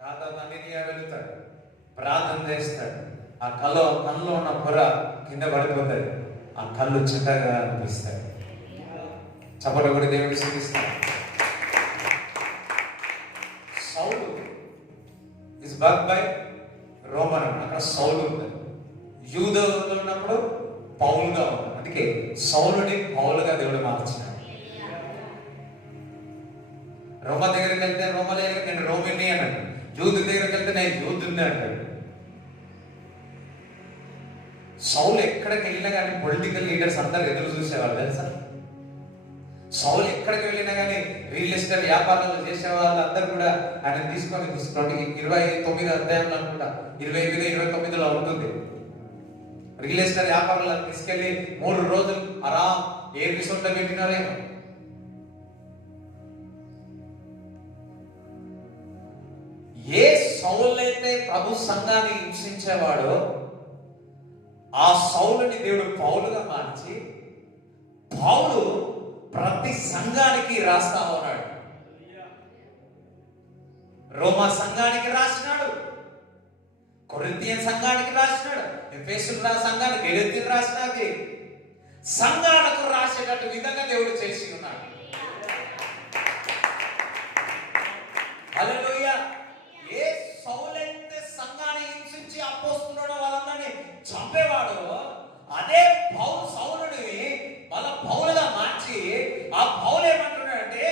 రాధా వెళ్తాడు, ప్రార్థన చేస్తాడు, ఆ కళ్ళు ఉన్న పొర కింద పడిపోతాడు, ఆ కళ్ళు చిన్నగా అనిపిస్తాడు. చప్పట్లు కూడా దేవుడికి చూపిస్తాడు. సౌలు ఇస్ బర్త్ బై రోమన్, అక్కడ సౌలు ఉంది. యూదులో ఉన్నప్పుడు పౌలుగా ఉంది, అందుకే సౌలుని పౌలుగా దేవుడు మార్చినాడు. రోమ దగ్గరికి వెళ్తే రోమ దగ్గర నేను రోమిని అన్నాడు, యూదు దగ్గరికి వెళ్తే నేను యూదుని అంటాడు. సౌలు ఎక్కడికి వెళ్ళినా కానీ పొలిటికల్ లీడర్స్ అందరు ఎదురు చూసేవాళ్ళు తెలుసా. సౌలు ఎక్కడికి వెళ్ళినా కానీ రియల్ ఎస్టేట్ వ్యాపారాలు చేసే వాళ్ళందరూ కూడా ఆయన తీసుకొని 29 అధ్యాయంలో అనుకుంటా 28-29లో ఉంటుంది. రియల్ ఎస్టేట్ వ్యాపారాలను తీసుకెళ్లి 3 రోజులు ఆరాం ఏ రిసార్ట్లో పెట్టినారేమో. ఏ సౌలైతే ప్రభు సంఘాన్ని హింసించేవాడో ఆ సౌలుని దేవుడు పౌలుగా మార్చి పౌలు ప్రతి సంఘానికి రాస్తా ఉన్నాడు. రోమా సంఘానికి రాసినాడు, కొరింథియన్ సంఘానికి రాసినాడు, ఎఫెసీయుల సంఘానికి, గలతీయులకు రాసినాడు. సంఘాలకు రాసేటట్టు విధంగా దేవుడు చేసి ఉన్నాడు. హల్లెలూయా. ఏ సౌలైతే సంఘాన్ని హింసించి అపోస్తలుడు వాళ్ళందరినీ చంపేవాడు, అదే సౌలుని వాళ్ళ పౌలుగా మార్చి ఆ పౌలు ఏమంటున్నాడంటే,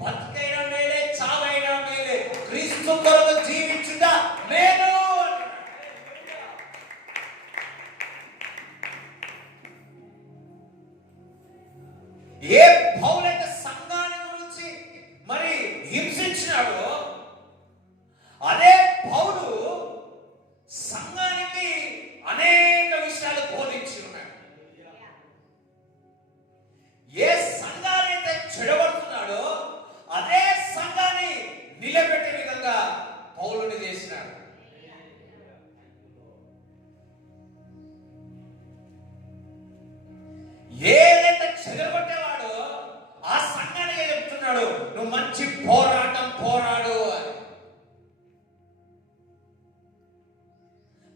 బతికైనా మేలే చావైనా మేలే క్రీస్తు కొరకు జీవించుట మేలు. ఏ పౌలైతే సంఘాన్ని గురించి మరి హింసించినాడో అదే పౌలు సంఘానికి అనేక విషయాలు బోధించి ఉన్నాడు. ఏ సంఘానైతే చెడగొడుతున్నాడో అదే సంఘాన్ని నిలబెట్టే విధంగా పౌలుని చేసినాడు. ఏదైతే చెడగొట్టేవాడో ఆ సంఘానికి చెప్తున్నాడు, నువ్వు మంచి పోరాటం పోరాడు అని.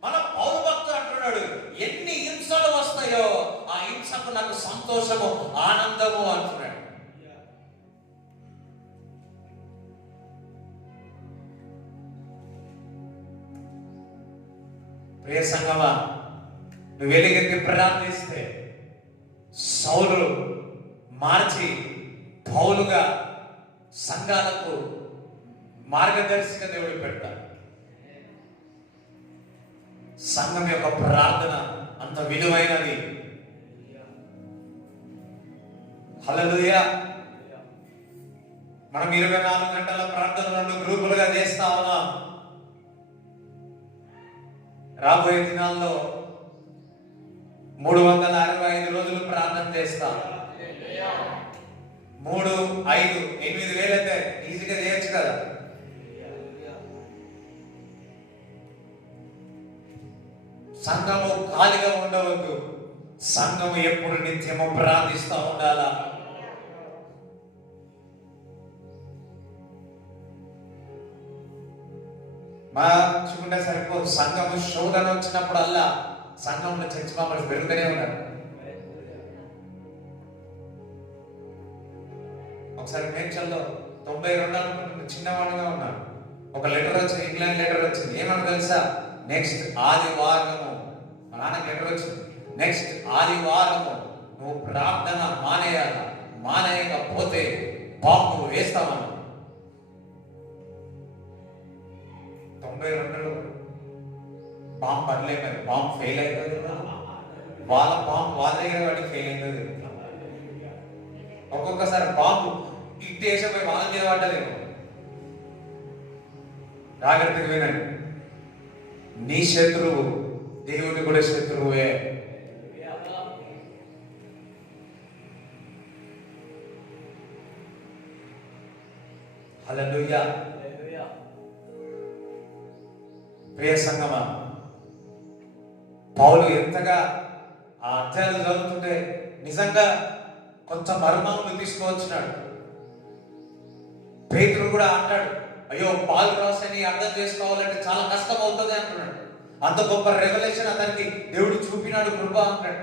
మన పౌలు భక్తుడు అంటున్నాడు, ఎన్ని హింసలు వస్తాయో ఆ హింసకు నాకు సంతోషము ఆనందము అంటున్నాడు. ప్రియ సంగమా, నువ్వు వెలిగెత్తి ప్రార్థిస్తే సౌలు మార్చి పౌలుగా సంఘాలకు మార్గదర్శిగా దేవుడు పెడతాడు. సంఘం యొక్క ప్రార్థన అంత విలువైనది. హల్లెలూయా. మనం 24 గంటల ప్రార్థన 2 గ్రూపులుగా చేస్తా ఉన్నాం. రాబోయే దినాల్లో 365 రోజులు ప్రార్థన చేస్తాం. 3, 5, 8 వేలు అయితే ఈజీగా చేయొచ్చు కదా. సంఘము ఖాళీగా ఉండవద్దు, సంఘము ఎప్పుడు నిత్యము ప్రార్థిస్తూ ఉండాలా. మార్చుకుంటే సరిపోదు. సంఘము శోధన వచ్చినప్పుడల్లా సంఘంలో చర్చ మామూలు పెరుగుతూనే ఉన్నారు. ఒకసారి మేడ్చల్లో 92 అనుకుంటున్న చిన్నవాడిగా ఉన్నాను. ఒక లెటర్ వచ్చింది, ఇంగ్లాండ్ లెటర్ వచ్చింది. ఏమన్నా తెలుసా? నెక్స్ట్ ఆదివారము, మా నాన్నకి లెటర్ వచ్చింది, నెక్స్ట్ ఆదివారము నువ్వు ప్రార్థన మానేయాల, మానేయకపోతే బాంబు వేస్తామను. 92 బాంబు పడలేదు, మరి బాంబు ఫెయిల్ అవుతుంది కదా, వాళ్ళ బాంబు వాళ్ళ దగ్గర వాడికి ఫెయిల్ అవుతుంది. ఒక్కొక్కసారి బాంబు ఇటు వేసపోయి వాళ్ళ మీద పడ్డదేమో. జాగ్రత్తగా వినండి, నీ శత్రువు దేవుని కూడా శత్రువే. హల్లెలూయా. ప్రియ సంగమా, పౌలు ఎంతగా ఆ అధ్యాయాలు చదువుతుంటే నిజంగా కొంత మర్మములు తీసుకువచ్చినాడు. పేతురు కూడా అంటాడు, అయ్యో పాలు రాసని అర్థం చేసుకోవాలంటే చాలా కష్టం అవుతుంది అంటున్నాడు. అంత గొప్ప రెవల్యూషన్ అతనికి దేవుడు చూపినాడు, కృప అంటాడు.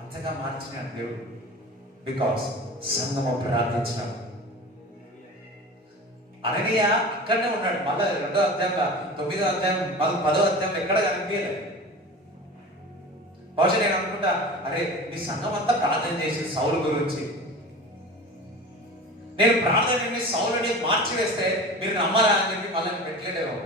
అంతగా మార్చినాడు దేవుడు, బికాస్ సంగమం ప్రార్థించినాడు. అననీయ ఇక్కడనే ఉన్నాడు. మళ్ళీ 2వ అధ్యాయంలో 9వ అధ్యాయం 10వ అధ్యాయంలో ఎక్కడ కనిపించలేదు. బహుశా నేను అనుకుంటా, అరే మీ సంఘం అంతా ప్రార్థన చేసి సౌలు గురించి, నేను ప్రార్థన చేసి సౌలుని మార్చివేస్తే మీరు నమ్మరా అని చెప్పి మళ్ళీ పెట్టలేదేమో.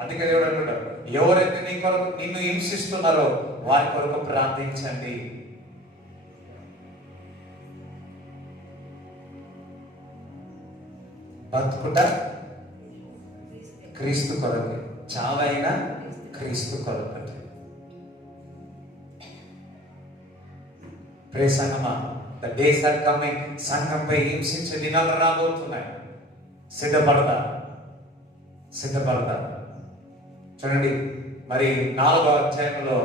అందుకే దేవుడు అంటున్నాడు, ఎవరైతే నీ కొరకు నిన్ను హింసిస్తున్నారో వారి కొరకు ప్రార్థించండి. బతుకుట క్రీస్తు కొరకు, చావైన క్రీస్తు కొరకు. ప్రే సంగమా, ద డేస్ ఆర్ కమింగ్. సంఘంపై హింసించే దినాలు రాబోతున్నాయి. సిద్ధపడతా. చూడండి, మరి 4వ అధ్యాయంలో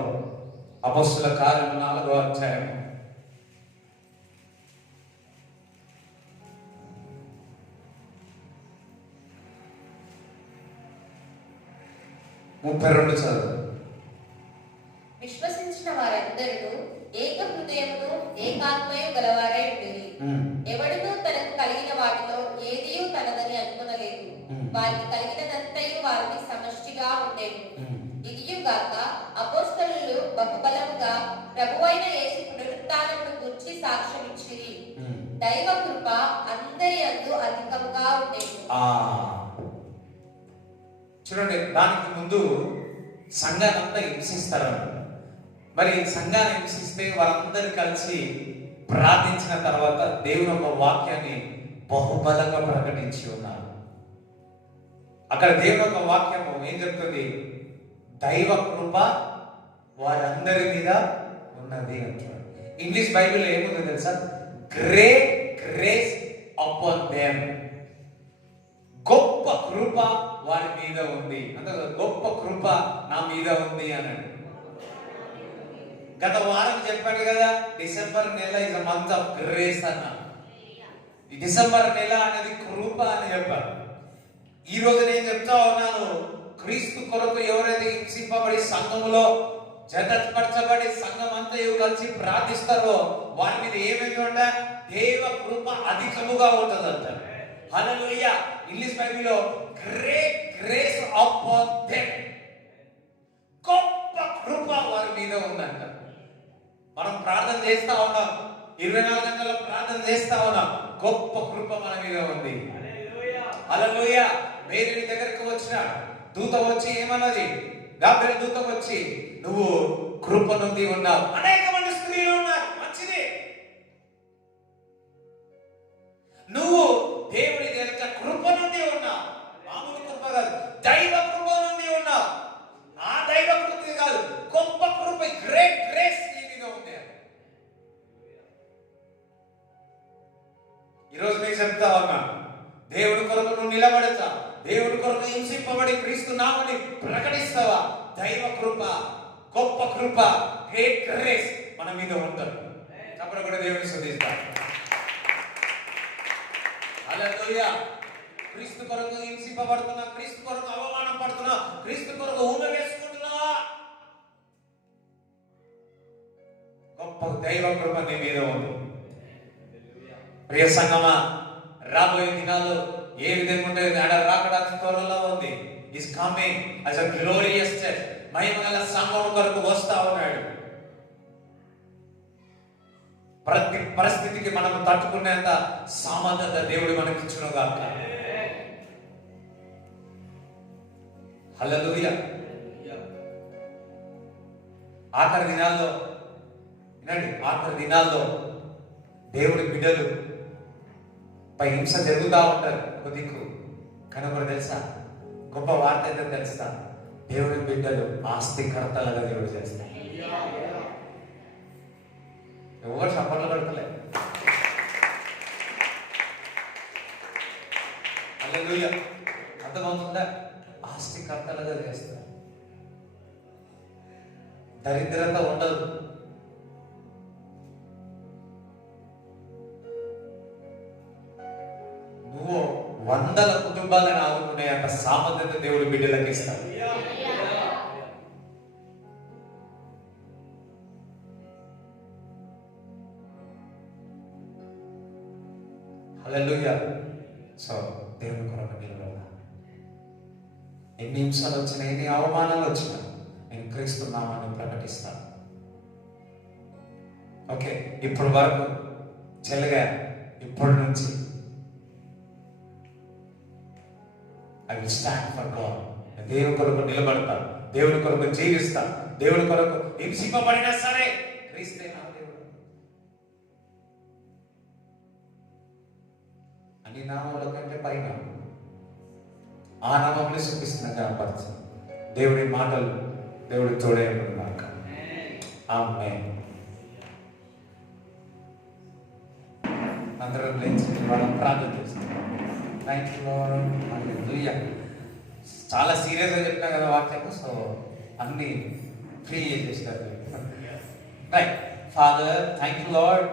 అపొస్తలుల కార్యము 4వ అధ్యాయం 32 చదువు. విశ్వసించిన వారందరూ ఏక హృదయమును ఏకాత్మయు గలవారై ఉండిరి. ఎవడునూ తనకు కలిగిన వాటిలో ఏదియూ తనదని అనుకునలేదు. వారికి కలిగినదంతయు వారికి సమష్టిగా ఉండేది. ఇదియుగాక అపోస్తలులు బహుబలముగా ప్రభువైన యేసు పునరుత్థానమును గూర్చి సాక్ష్యమిచ్చిరి. దైవ కృప అందరి యందు అధికముగా ఉండేది. చూడండి, దానికి ముందు సంఘాన్ని అంతా హింసిస్తారు. మరి సంఘాన్ని హింసిస్తే వారందరూ కలిసి ప్రార్థించిన తర్వాత దేవుని ఒక వాక్యాన్ని బహుబలంగా ప్రకటించి ఉన్నారు. అక్కడ దేవుని ఒక వాక్యము ఏం చెప్తుంది? దైవ కృప వారందరి మీద ఉన్నది అంటారు. ఇంగ్లీష్ బైబిల్లో ఏముంది తెలుసా? Great grace upon them. గొప్ప కృప వారి మీద ఉంది. అంటే గొప్ప కృప నా మీద ఉంది అన్నాడు. గత వారం చెప్పాడు కదా, డిసెంబర్ నెల ఇస్ మంత్ ఆఫ్ గ్రేస్ అన్న. ఈ డిసెంబర్ నెల అనేది కృప అని చెప్పారు. ఈ రోజు నేను చెప్తా ఉన్నాను, క్రీస్తు కొరకు ఎవరైతే హింసింపబడి సంఘములో జతపరచబడి సంఘం అంతా కలిసి ప్రార్థిస్తారో వారి మీద ఏమైందంట? దేవ కృప అధికముగా ఉంటుందంట. హల్లెలూయా. ఇంగ్లీష్ బైబిల్లో గ్రేట్ గ్రేస్ అపాన్ దెమ్. గొప్ప కృప వారి మీద ఉందంట. మనం ప్రార్థన చేస్తా ఉన్నాం, 24 గంటల ప్రార్థన చేస్తా ఉన్నాం, గొప్ప కృప మన మీద ఉంది. హల్లెలూయా. మేరీ దగ్గరికి వచ్చిన దూత వచ్చి ఏమన్నది? గాబ్రియల్ దూత వచ్చి, నువ్వు కృప నుండి ఉన్నావు. అనేక మంది స్త్రీలు ఉన్నారు, మంచిది. నువ్వు దేవుడి దగ్గర కృప నుండి ఉన్నావు. మామూలు కృప కాదు, దైవ కృప నుండి ఉన్నావు. ఆ దైవ కృప కాదు, గొప్ప కృప, గ్రేట్ గ్రేస్ నీ మీద ఉంది. ఈరోజు మీకు చెప్తా ఉన్నా, దేవుడి కొరకు నువ్వు నిలబడతా, దేవుడి కొరకు హింసింపబడి క్రీస్తు నామని ప్రకటిస్తావా? దైవ కృప, గొప్ప కృప, గ్రేట్ గ్రేస్ మన మీద ఉంటుంది. అప్పుడు కూడా దేవుడిని స్తుతిస్తాం. హల్లెలూయా. క్రీస్తు కొరకు హింసింపబడుతున్నా, క్రీస్తు కొరకు అవమానం పడుతున్నా, క్రీస్తు కొరకు ఊన వేసుకుంటున్నా, గొప్ప దైవ కృప నీ మీద ఉంది. ప్రియ సంగమా, రాబోయే దినాలు ఏ విధంగా ఉంటుంది? రాకడా త్వరలో ఉంది. Is coming as a glorious church. మహిమగల సంఘం కొరకు వస్తా ఉన్నాడు. ప్రతి పరిస్థితికి మనం తట్టుకునేంత సామర్థ్యత దేవుడు మనకి ఇచ్చును గాక. హల్లెలూయా. ఆఖరి దినాల్లో వినండి, ఆఖరి దినాల్లో దేవుడి బిడ్డలు పై హింస జరుగుతూ ఉంటారు ఒక దిక్కు. కానీ ఒకటి తెలుసా, గొప్ప వార్త అయితే తెలుసా, దేవుడి బిడ్డలు ఆస్తికర్తలుగా దేవుడు చేస్తారు. ఎవరు చప్పట్లు కడతలే. హల్లెలూయా. అర్థమవుతుందా? ఆస్తికర్తలుగా చేస్తారు. దరిద్రత ఉండదు. నువ్వు 100 కుటుంబాలను ఆదుకునే అంత సామర్థ్యత దేవుడు బిడ్డలకు ఇస్తాడు. హల్లెలూయా. సో దేవుని కొరకు నిలబడదాం. ఎన్ని హింసలు వచ్చినా, ఎన్ని అవమానాలు వచ్చినా నేను క్రీస్తు నామాన్ని ప్రకటిస్తాను. ఓకే, ఇప్పుడు వరకు చెల్లగా ఇప్పటి నుంచి I will stand for God. దేవుని కొరకు నిలబడతా, దేవుని కొరకు జీవిస్తా, దేవుని కొరకు హింసింపబడినా సరే క్రీస్తే నా దేవుడు. అన్ని నామముల కంటే పైన ఆ నామముని చూపిస్తున్న కనపరచు. దేవుడి మాటలు దేవుడి తోడే ఉన్నాక. ఆమేన్. అందరం లేచి మనం ప్రార్థన చేస్తాం. Thank you Lord. హల్లెలూయా. చాలా సీరియస్గా చెప్పినా కదా వాక్యము, సో అన్ని ఫ్రీ చేసేస్తారు. Right. Father, thank you Lord.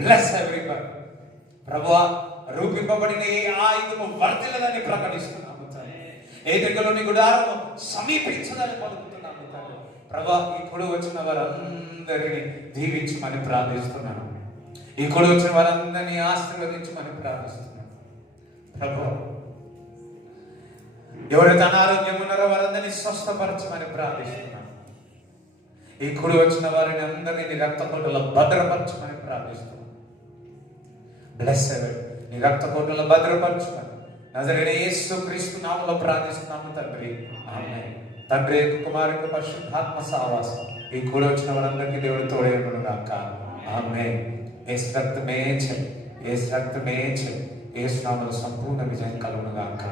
Bless everyone. ప్రభువా, రూపింపబడిన ఏ ఆయుధము వర్తిల్లదని ప్రకటిస్తున్నాము. ఏ దగ్గరలోని గుడారము సమీపించదని పలుకుతున్నాము. ప్రభువా, ఇప్పుడు వచ్చిన వారందరినీ దీవించమని ప్రార్థిస్తున్నాను. ఇక్కడ వచ్చిన వారందరినీ ఆశీర్వదించమని ప్రార్థిస్తున్నాను. ప్రభు, ఎవరైతే అనారోగ్యం ఉన్నారో వారందరినీ స్వస్థపరచమని ప్రార్థిస్తున్నాను. ఈ కుడి వచ్చిన వారిని అందరినీ నీ రక్తకోటలో భద్రపరచమని ప్రార్థిస్తున్నాను. బ్లెస్ నీ రక్తకోటలో భద్రపరచమని నజరేయుడైన యేసు క్రీస్తు నామములో ప్రార్థిస్తున్నాము తండ్రి. ఆమేన్. తండ్రి, కుమారుడు, పరిశుద్ధాత్మ సహవాసం ఈ కూడి వచ్చిన వారందరికీ దేవుడు తోడే ఉండును గాక. ఆమేన్. యేసు రక్తమే చెయ్యి, యేసు రక్తమే చెయ్యి, యేసు నామములో సంపూర్ణ విజయం కలుగును గాక.